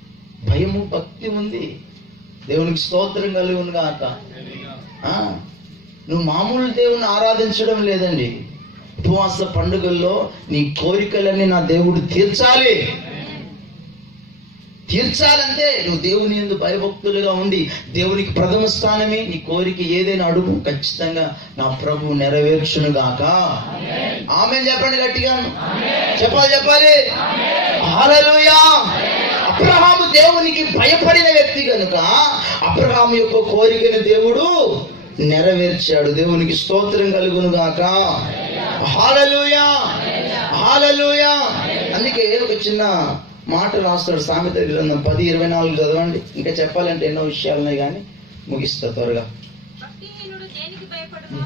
భయము భక్తి ఉంది. దేవునికి స్తోత్రం కలుగును గాక. నువ్వు మామూలు దేవుని ఆరాధించడం లేదండి. ఉపవాస పండుగల్లో నీ కోరికలన్నీ నా దేవుడు తీర్చాలంటే నువ్వు దేవుని యందు భయభక్తులుగా ఉండి దేవునికి ప్రథమ స్థానమే. నీ కోరిక ఏదైనా అడుగు, ఖచ్చితంగా నా ప్రభు నెరవేర్చును గాక. ఆమేన్ చెప్పండి గట్టిగా. చెప్పాలి. హల్లెలూయా. అబ్రహాము దేవునికి భయపడిన వ్యక్తి కనుక అబ్రహాము యొక్క కోరికను దేవుడు నెరవేర్చాడు. దేవునికి స్తోత్రం కలుగును గాక. హల్లెలూయా. అందుకే ఒక చిన్న మాట రాస్తాడు సామెత గ్రంథం 10:24 చదవండి. ఇంకా చెప్పాలంటే ఎన్నో విషయాలు ఉన్నాయి కానీ ముగిస్తా త్వరగా.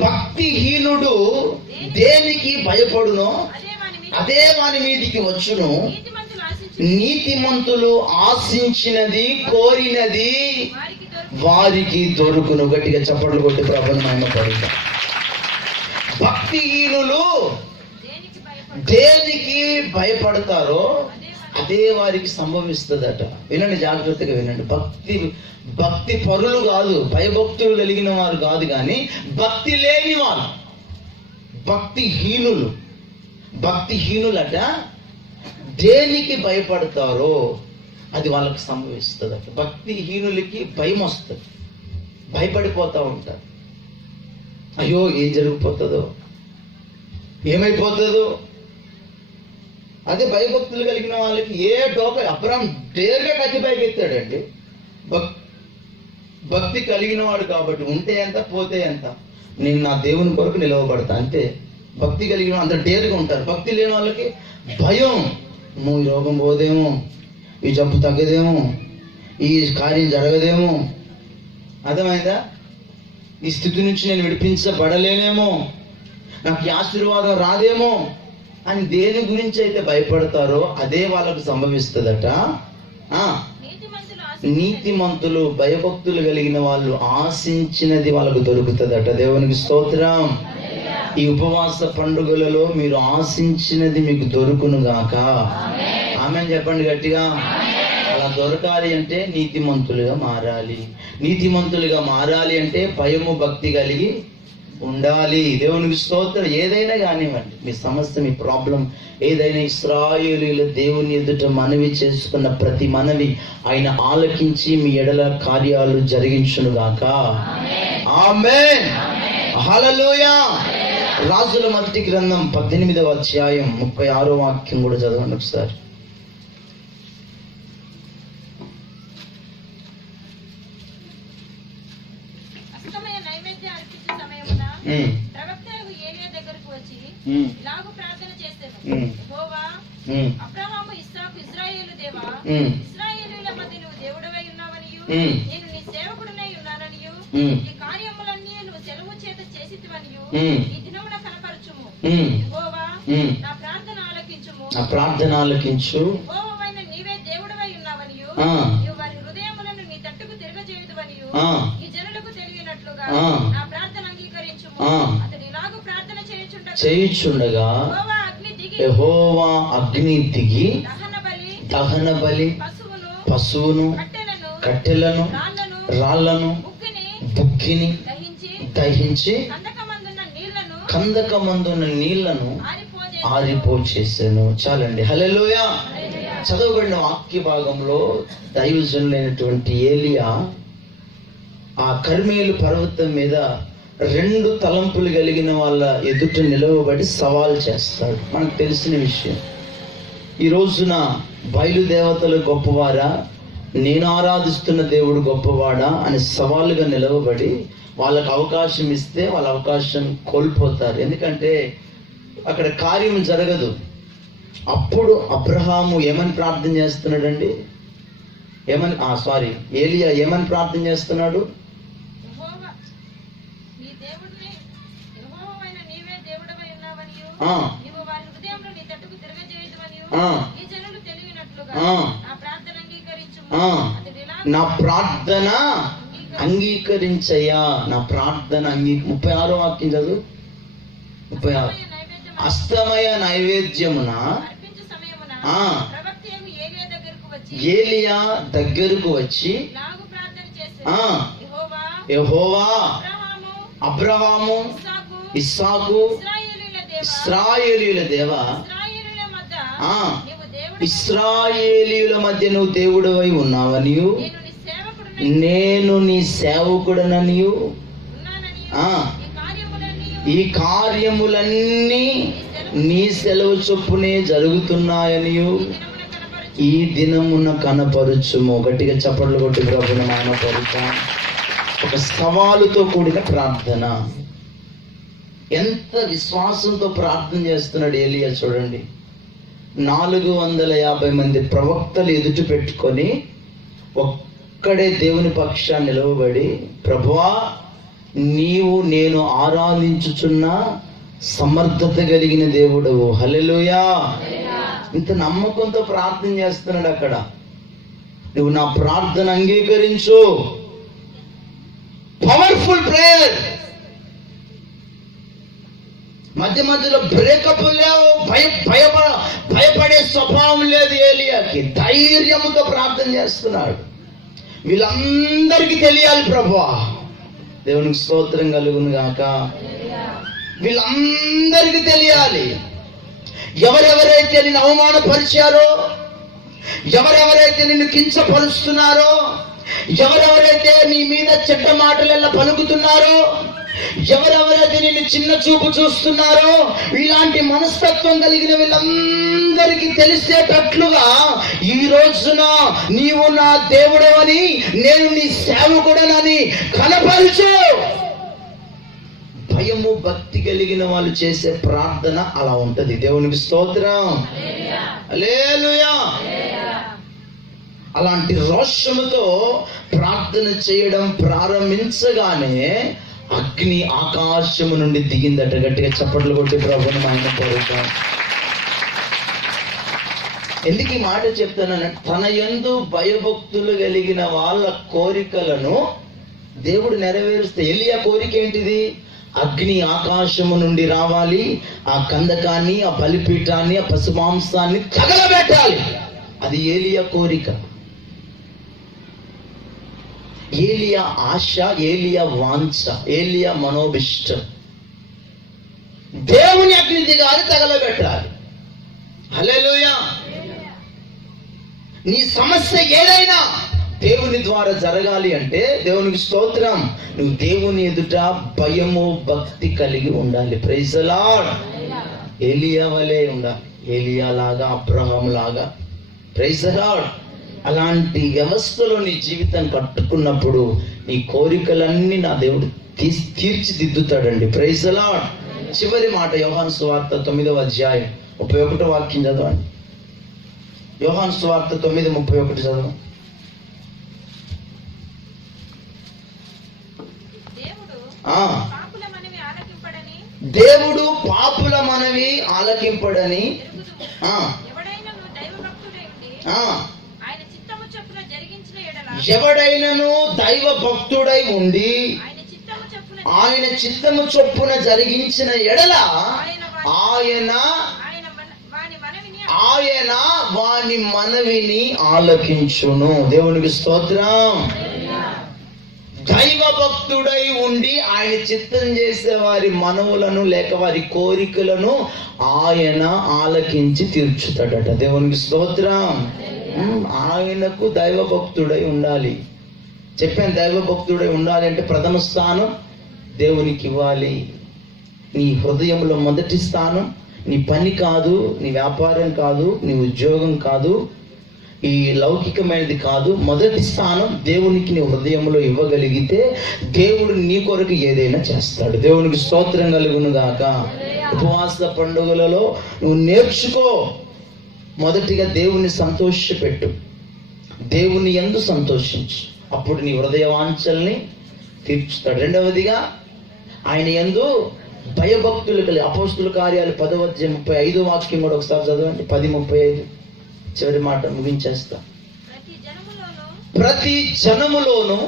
భక్తిహీనుడు దేనికి భయపడునో అదే వాని మీదికి వచ్చును, నీతిమంతులు ఆశించినది కోరినది వారికి దొరుకును. గట్టిగా చప్పట్లు కొట్టి ప్రభువుని మహిమపడుతా. భక్తిహీనులు దేనికి భయపడతారో అదే వారికి సంభవిస్తుందట. వినండి, జాగ్రత్తగా వినండి. భక్తి పరులు కాదు, భయభక్తులు కలిగిన వారు కాదు, కానీ భక్తి లేని వారు భక్తిహీనులట దేనికి భయపడతారో అది వాళ్ళకి సంభవిస్తుందట. భక్తిహీనులకి భయం వస్తుంది, భయపడిపోతూ ఉంటారు. అయ్యో ఏం జరిగిపోతుందో, ఏమైపోతుందో. అదే భయభక్తులు కలిగిన వాళ్ళకి ఏ అబ్రాహాం డేర్గా కత్తి పైకి ఎత్తాడండి. భక్తి కలిగిన వాడు కాబట్టి ఉంటే ఎంత పోతే ఎంత, నేను నా దేవుని కొరకు నిలవబడతా అంతే. భక్తి కలిగిన అంత డేర్గా ఉంటారు. భక్తి లేని వాళ్ళకి భయం, ఈ రోగం పోదేమో, ఈ జబ్బు తగ్గదేమో, ఈ కార్యం జరగదేమో, అర్థమైందా, ఈ స్థితి నుంచి నేను విడిపించబడలేనేమో, నాకు ఈ ఆశీర్వాదం రాదేమో అని దేని గురించి అయితే భయపడతారో అదే వాళ్ళకు సంభవిస్తుందట. నీతిమంతులు భయభక్తులు కలిగిన వాళ్ళు ఆశించినది వాళ్ళకు దొరుకుతుందట. దేవునికి స్తోత్రం. ఈ ఉపవాస పండుగలలో మీరు ఆశించినది మీకు దొరుకును గాక. ఆమేన్ చెప్పండి గట్టిగా. అలా దొరకాలి అంటే నీతిమంతులుగా మారాలి. నీతిమంతులుగా మారాలి అంటే భయము భక్తి కలిగి ఉండాలి. దేవునికి స్తోత్రం. ఏదైనా కానివ్వండి, మీ సమస్య, మీ ప్రాబ్లం ఏదైనా, ఇశ్రాయేలీయుల దేవుని ఎదుట మనవి చేసుకున్న ప్రతి మనవి ఆయన ఆలకించి మీ ఎడల కార్యాలు జరిగించునుగాక. ఆమేన్. హల్లెలూయా. రాజుల మొదటి గ్రంథం 18వ అధ్యాయం 36వ వాక్యం కూడా చదవండి ఒకసారి. అబ్రహాము ఇస్సాకు ఇశ్రాయేలు దేవా, ఇశ్రాయేలీయుల మధ్య నువ్వు దేవుడవై ఉన్నావనియు, నేను నీ సేవకుడనై ఉన్నాననియు, ఈ కార్యములన్నీ నువ్వు సెలవు చేత చేసితివనియు ఈ దినమున కనపరచుము. యెహోవా, నా ప్రార్థన ఆలకించుము. నా ప్రార్థన ఆలకించు. యెహోవావైన నీవే దేవుడవై ఉన్నావనియు, నీవు వారి హృదయములను నీ తట్టుకు తిరగజేయుదువనియు ఈ జనులకు తెలియనట్లుగా నా ప్రార్థన అంగీకరించుము. అతడు ఇలాగూ ప్రార్థన చేయుచుండగా యెహోవా అగ్ని దిగి దహన బలి, పశువును, కట్టెలను, రాళ్లను, బుగ్గిని దహించి కందకమందున్న నీళ్లను ఆరిపోచేసాను. చాలండి. హల్లెలూయా. చదవబడిన వాక్య భాగంలో దైవజనులైనటువంటి ఏలియా ఆ కర్మేలు పర్వతం మీద 2 తలంపులు కలిగిన వాళ్ళ ఎదుట నిలవబడి సవాల్ చేస్తాడు. మనకు తెలిసిన విషయం. ఈ రోజున బయలుదేవతలు గొప్పవారా, నేను ఆరాధిస్తున్న దేవుడు గొప్పవాడా అని సవాలుగా నిలవబడి వాళ్ళకు అవకాశం ఇస్తే వాళ్ళ అవకాశం కోల్పోతారు. ఎందుకంటే అక్కడ కార్యం జరగదు. అప్పుడు అబ్రహాము ఏమని ప్రార్థన చేస్తున్నాడండి? ఏలియా ఏమని ప్రార్థన చేస్తున్నాడు? నా ప్రార్థన అంగీకరించయ్యా, నా ప్రార్థన 36వ వాక్యం చదువు. 36. అస్తమయ నైవేద్యమున ఏలియా దగ్గరకు వచ్చి యెహోవా, అబ్రహాము, ఇస్సాకు, ఇశ్రాయేలీయుల దేవా, ఇశ్రాయేలీయుల మధ్య నువ్వు దేవుడవై ఉన్నావనియు, నేను నీ సేవకుడననియు, ఈ కార్యములన్నీ నీ సెలవు చొప్పునే జరుగుతున్నాయనియు ఈ దినమున కనపరుచుము. గట్టిగా చప్పట్లు కొట్టి ప్రభువుని మహిమపరుద్దాం. ఒక సవాలుతో కూడిన ప్రార్థన. ఎంత విశ్వాసంతో ప్రార్థన చేస్తున్నాడు ఏలియా చూడండి. 450 మంది ప్రవక్తలు ఎదుట పెట్టుకొని ఒక్కడే దేవుని పక్షాన్ని నిలవబడి, ప్రభువా నీవు నేను ఆరాధించుచున్న సమర్థత కలిగిన దేవుడవు, హల్లెలూయా. ఇంత నమ్మకంతో ప్రార్థన చేస్తున్నాడు. అక్కడ నువ్వు నా ప్రార్థన అంగీకరించు. Powerful prayer. మధ్య మధ్యలో బ్రేకప్ లేవు, భయపడే స్వభావం లేదు ఏలియాకి. ధైర్యముతో ప్రార్థన చేస్తున్నాడు. వీళ్ళందరికీ తెలియాలి ప్రభువా. దేవునికి స్తోత్రం కలుగును గాక. వీళ్ళందరికీ తెలియాలి. ఎవరెవరైతే నిన్ను అవమానపరిచారో, ఎవరెవరైతే నిన్ను కించపరుస్తున్నారో, ఎవరెవరైతే నీ మీద చెడ్డ మాటలెల్లా పలుకుతున్నారో, ఎవరెవరైతే నిన్ను చిన్న చూపు చూస్తున్నారో, ఇలాంటి మనస్తత్వం కలిగిన వీళ్ళందరికీ తెలిసేటట్లుగా ఈ రోజున నీవు నా దేవుడవని, నేను నీ సేవకుడనని కనపరచు. భయము భక్తి కలిగిన వాళ్ళు చేసే ప్రార్థన అలా ఉంటది. దేవునికి స్తోత్రం, హల్లెలూయా. అలాంటి రోషముతో ప్రార్థన చేయడం ప్రారంభించగానే అగ్ని ఆకాశము నుండి దిగిందట. గట్టిగా చప్పట్లు కొట్టి ప్రభువుని ఆయన కోరుతాం. ఎందుకు ఈ మాట చెప్తానంటే, తన యందు భయభక్తులు కలిగిన వాళ్ళ కోరికలను దేవుడు నెరవేరుస్తే, ఎలియా కోరిక ఏంటిది? అగ్ని ఆకాశము నుండి రావాలి, ఆ కందకాన్ని, ఆ బలిపీఠాన్ని, ఆ పశుమాంసాన్ని తగలబెట్టాలి. అది ఏలియా కోరిక. ఏలియా ఆశ, ఏలియా వాంఛ, ఏలియా మనోభిష్టం. దేవుని అగ్ని దిగాలి, తగలబెట్టాలి. హల్లెలూయా. నీ సమస్య ఏదైనా దేవుని ద్వారా జరగాలి అంటే, దేవునికి స్తోత్రం, నువ్వు దేవుని ఎదుట భయము భక్తి కలిగి ఉండాలి. Praise the lord. ఏలియా వలే ఉండాలి. ఏలియా లాగా, అబ్రహాం లాగా. Praise the lord. అలాంటి వ్యవస్థలో నీ జీవితం కట్టుకున్నప్పుడు నీ కోరికలన్నీ నా దేవుడు తీర్చిదిద్దుతాడండి. Praise the lord. చివరి మాట యోహాను సువార్త 9వ అధ్యాయం 31వ వాక్యం చదవండి. యోహాను సువార్త 9:31 చదవండి. దేవుడు పాపుల మనవి ఆలకింపడని ఎవడైనను దైవ భక్తుడై ఉండి ఆయన చిత్తము చొప్పున జరిగించిన ఎడల ఆయన వాని మనవిని ఆలకించును. దేవునికి స్తోత్రం. దైవ భక్తుడై ఉండి ఆయన చిత్తం చేసే వారి మనవులను లేక వారి కోరికలను ఆయన ఆలకించి తీర్చుతాడట. దేవునికి స్తోత్రం. ఆయనకు దైవ భక్తుడై ఉండాలి. చెప్పాను, దైవ భక్తుడై ఉండాలి అంటే ప్రథమ స్థానం దేవునికి ఇవ్వాలి. నీ హృదయంలో మొదటి స్థానం నీ పని కాదు, నీ వ్యాపారం కాదు, నీ ఉద్యోగం కాదు, ఈ లౌకికమైనది కాదు. మొదటి స్థానం దేవునికి నీ హృదయంలో ఇవ్వగలిగితే దేవుడు నీ కొరకు ఏదైనా చేస్తాడు. దేవునికి స్తోత్రం కలుగును గాక. ఉపవాస పండుగలలో నువ్వు నేర్చుకో. మొదటిగా దేవుని సంతోషపెట్టు, దేవుని యందు సంతోషించు, అప్పుడు నీ హృదయ వాంఛల్ని తీర్చుతాడు. రెండవదిగా ఆయన యందు భయభక్తులు కలిగి. అపోస్తుల కార్యాలు 10వ అధ్యాయం 35వ వాక్యం కూడా ఒకసారి చదవండి. 10:35 చివరి మాట ముగించేస్తా. ప్రతి జనములోను,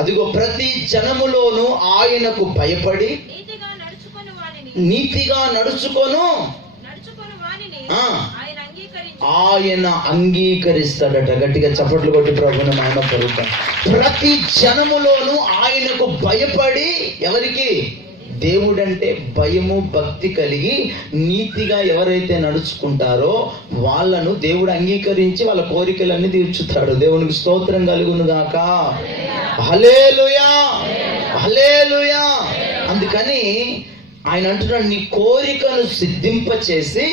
అదిగో ప్రతి జనములోను ఆయనకు భయపడి నీతిగా నడుచుకొను ఆయన అంగీకరిస్తాడట. గట్టిగా చప్పట్లు కొట్టి ప్రభువుని మహిమ పరుద్దాం. ప్రతి జనములోను ఆయనకు భయపడి, ఎవరికి? దేవుడంటే భయము భక్తి కలిగి నీతిగా ఎవరైతే నడుచుకుంటారో వాళ్ళను దేవుడు అంగీకరించి వాళ్ళ కోరికలన్నీ తీర్చుతాడు. దేవునికి స్తోత్రం కలుగును గాక. హల్లెలూయా, హల్లెలూయా. అందుకని ఆయన అంటున్నాడు, నీ కోరికను సిద్ధింపచేసి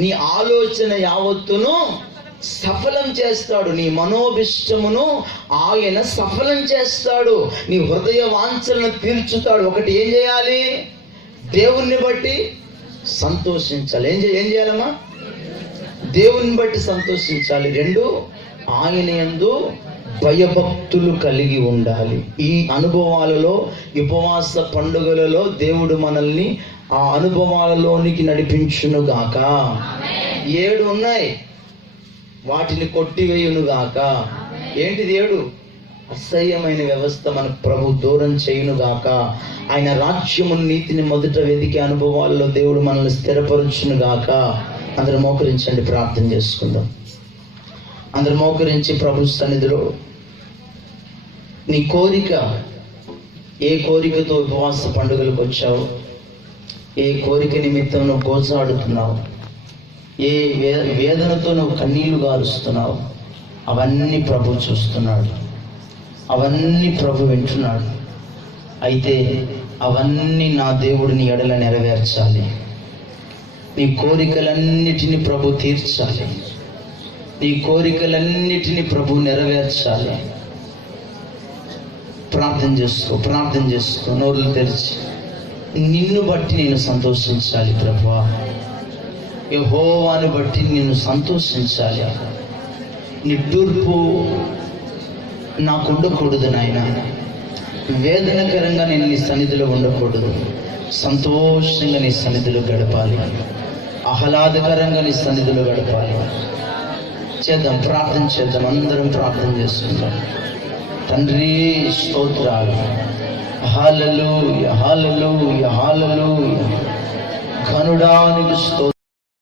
నీ ఆలోచన యావత్తును సఫలం చేస్తాడు. నీ మనోభిష్టమును ఆయన సఫలం చేస్తాడు. నీ హృదయ వాంఛలను తీర్చుతాడు. ఒకటి ఏం చేయాలి? దేవుణ్ణి బట్టి సంతోషించాలి. ఏం చేయాలమ్మా? దేవుని బట్టి సంతోషించాలి. 2, ఆయన యందు భయభక్తులు కలిగి ఉండాలి. ఈ అనుభవాలలో, ఉపవాస పండుగలలో దేవుడు మనల్ని ఆ అనుభవాలలోనికి నడిపించునుగాక. 7 ఉన్నాయి, వాటిని కొట్టివేయునుగాక. ఏంటిది 7? అసహ్యమైన వ్యవస్థ మనకు ప్రభు దూరం చేయునుగాక. ఆయన రాజ్యము నీతిని మొదట వెతికే అనుభవాల్లో దేవుడు మనల్ని స్థిరపరచునుగాక. అందరూ మోకరించండి, ప్రార్థన చేసుకుందాం. అందరూ మోకరించి ప్రభు సన్నిధిలో నీ కోరిక, ఏ కోరికతో ఉపవాస పండుగలకు వచ్చావు, ఏ కోరిక నిమిత్తం నువ్వు గోజాడుతున్నావు, ఏ వేదనతో నువ్వు కన్నీళ్లు గారుస్తున్నావు, అవన్నీ ప్రభు చూస్తున్నాడు, అవన్నీ ప్రభు వింటున్నాడు. అయితే అవన్నీ నా దేవుడిని ఎడల నెరవేర్చాలి. నీ కోరికలన్నిటినీ ప్రభు తీర్చాలి. నీ కోరికలన్నిటినీ ప్రభు నెరవేర్చాలి. ప్రార్థన చేసుకో, నోరులు తెరిచి. నిన్ను బట్టి నేను సంతోషించాలి ప్రభువా, యెహోవాను బట్టి నిన్ను సంతోషించాలి. నిట్టూర్పు నాకు ఉండకూడదు నాయన, వేదనకరంగా నేను నీ సన్నిధిలో ఉండకూడదు. సంతోషంగా నీ సన్నిధిలో గడపాలి, ఆహ్లాదకరంగా నీ సన్నిధిలో గడపాలి. చేద్దాం, ప్రార్థన చేద్దాం, అందరం ప్రార్థన చేసుకుందాం. తండ్రి స్తోత్రాలు, హల్లెలూయా, హల్లెలూయా, హల్లెలూయా. ఘనుడా నీకు స్తోత్రం.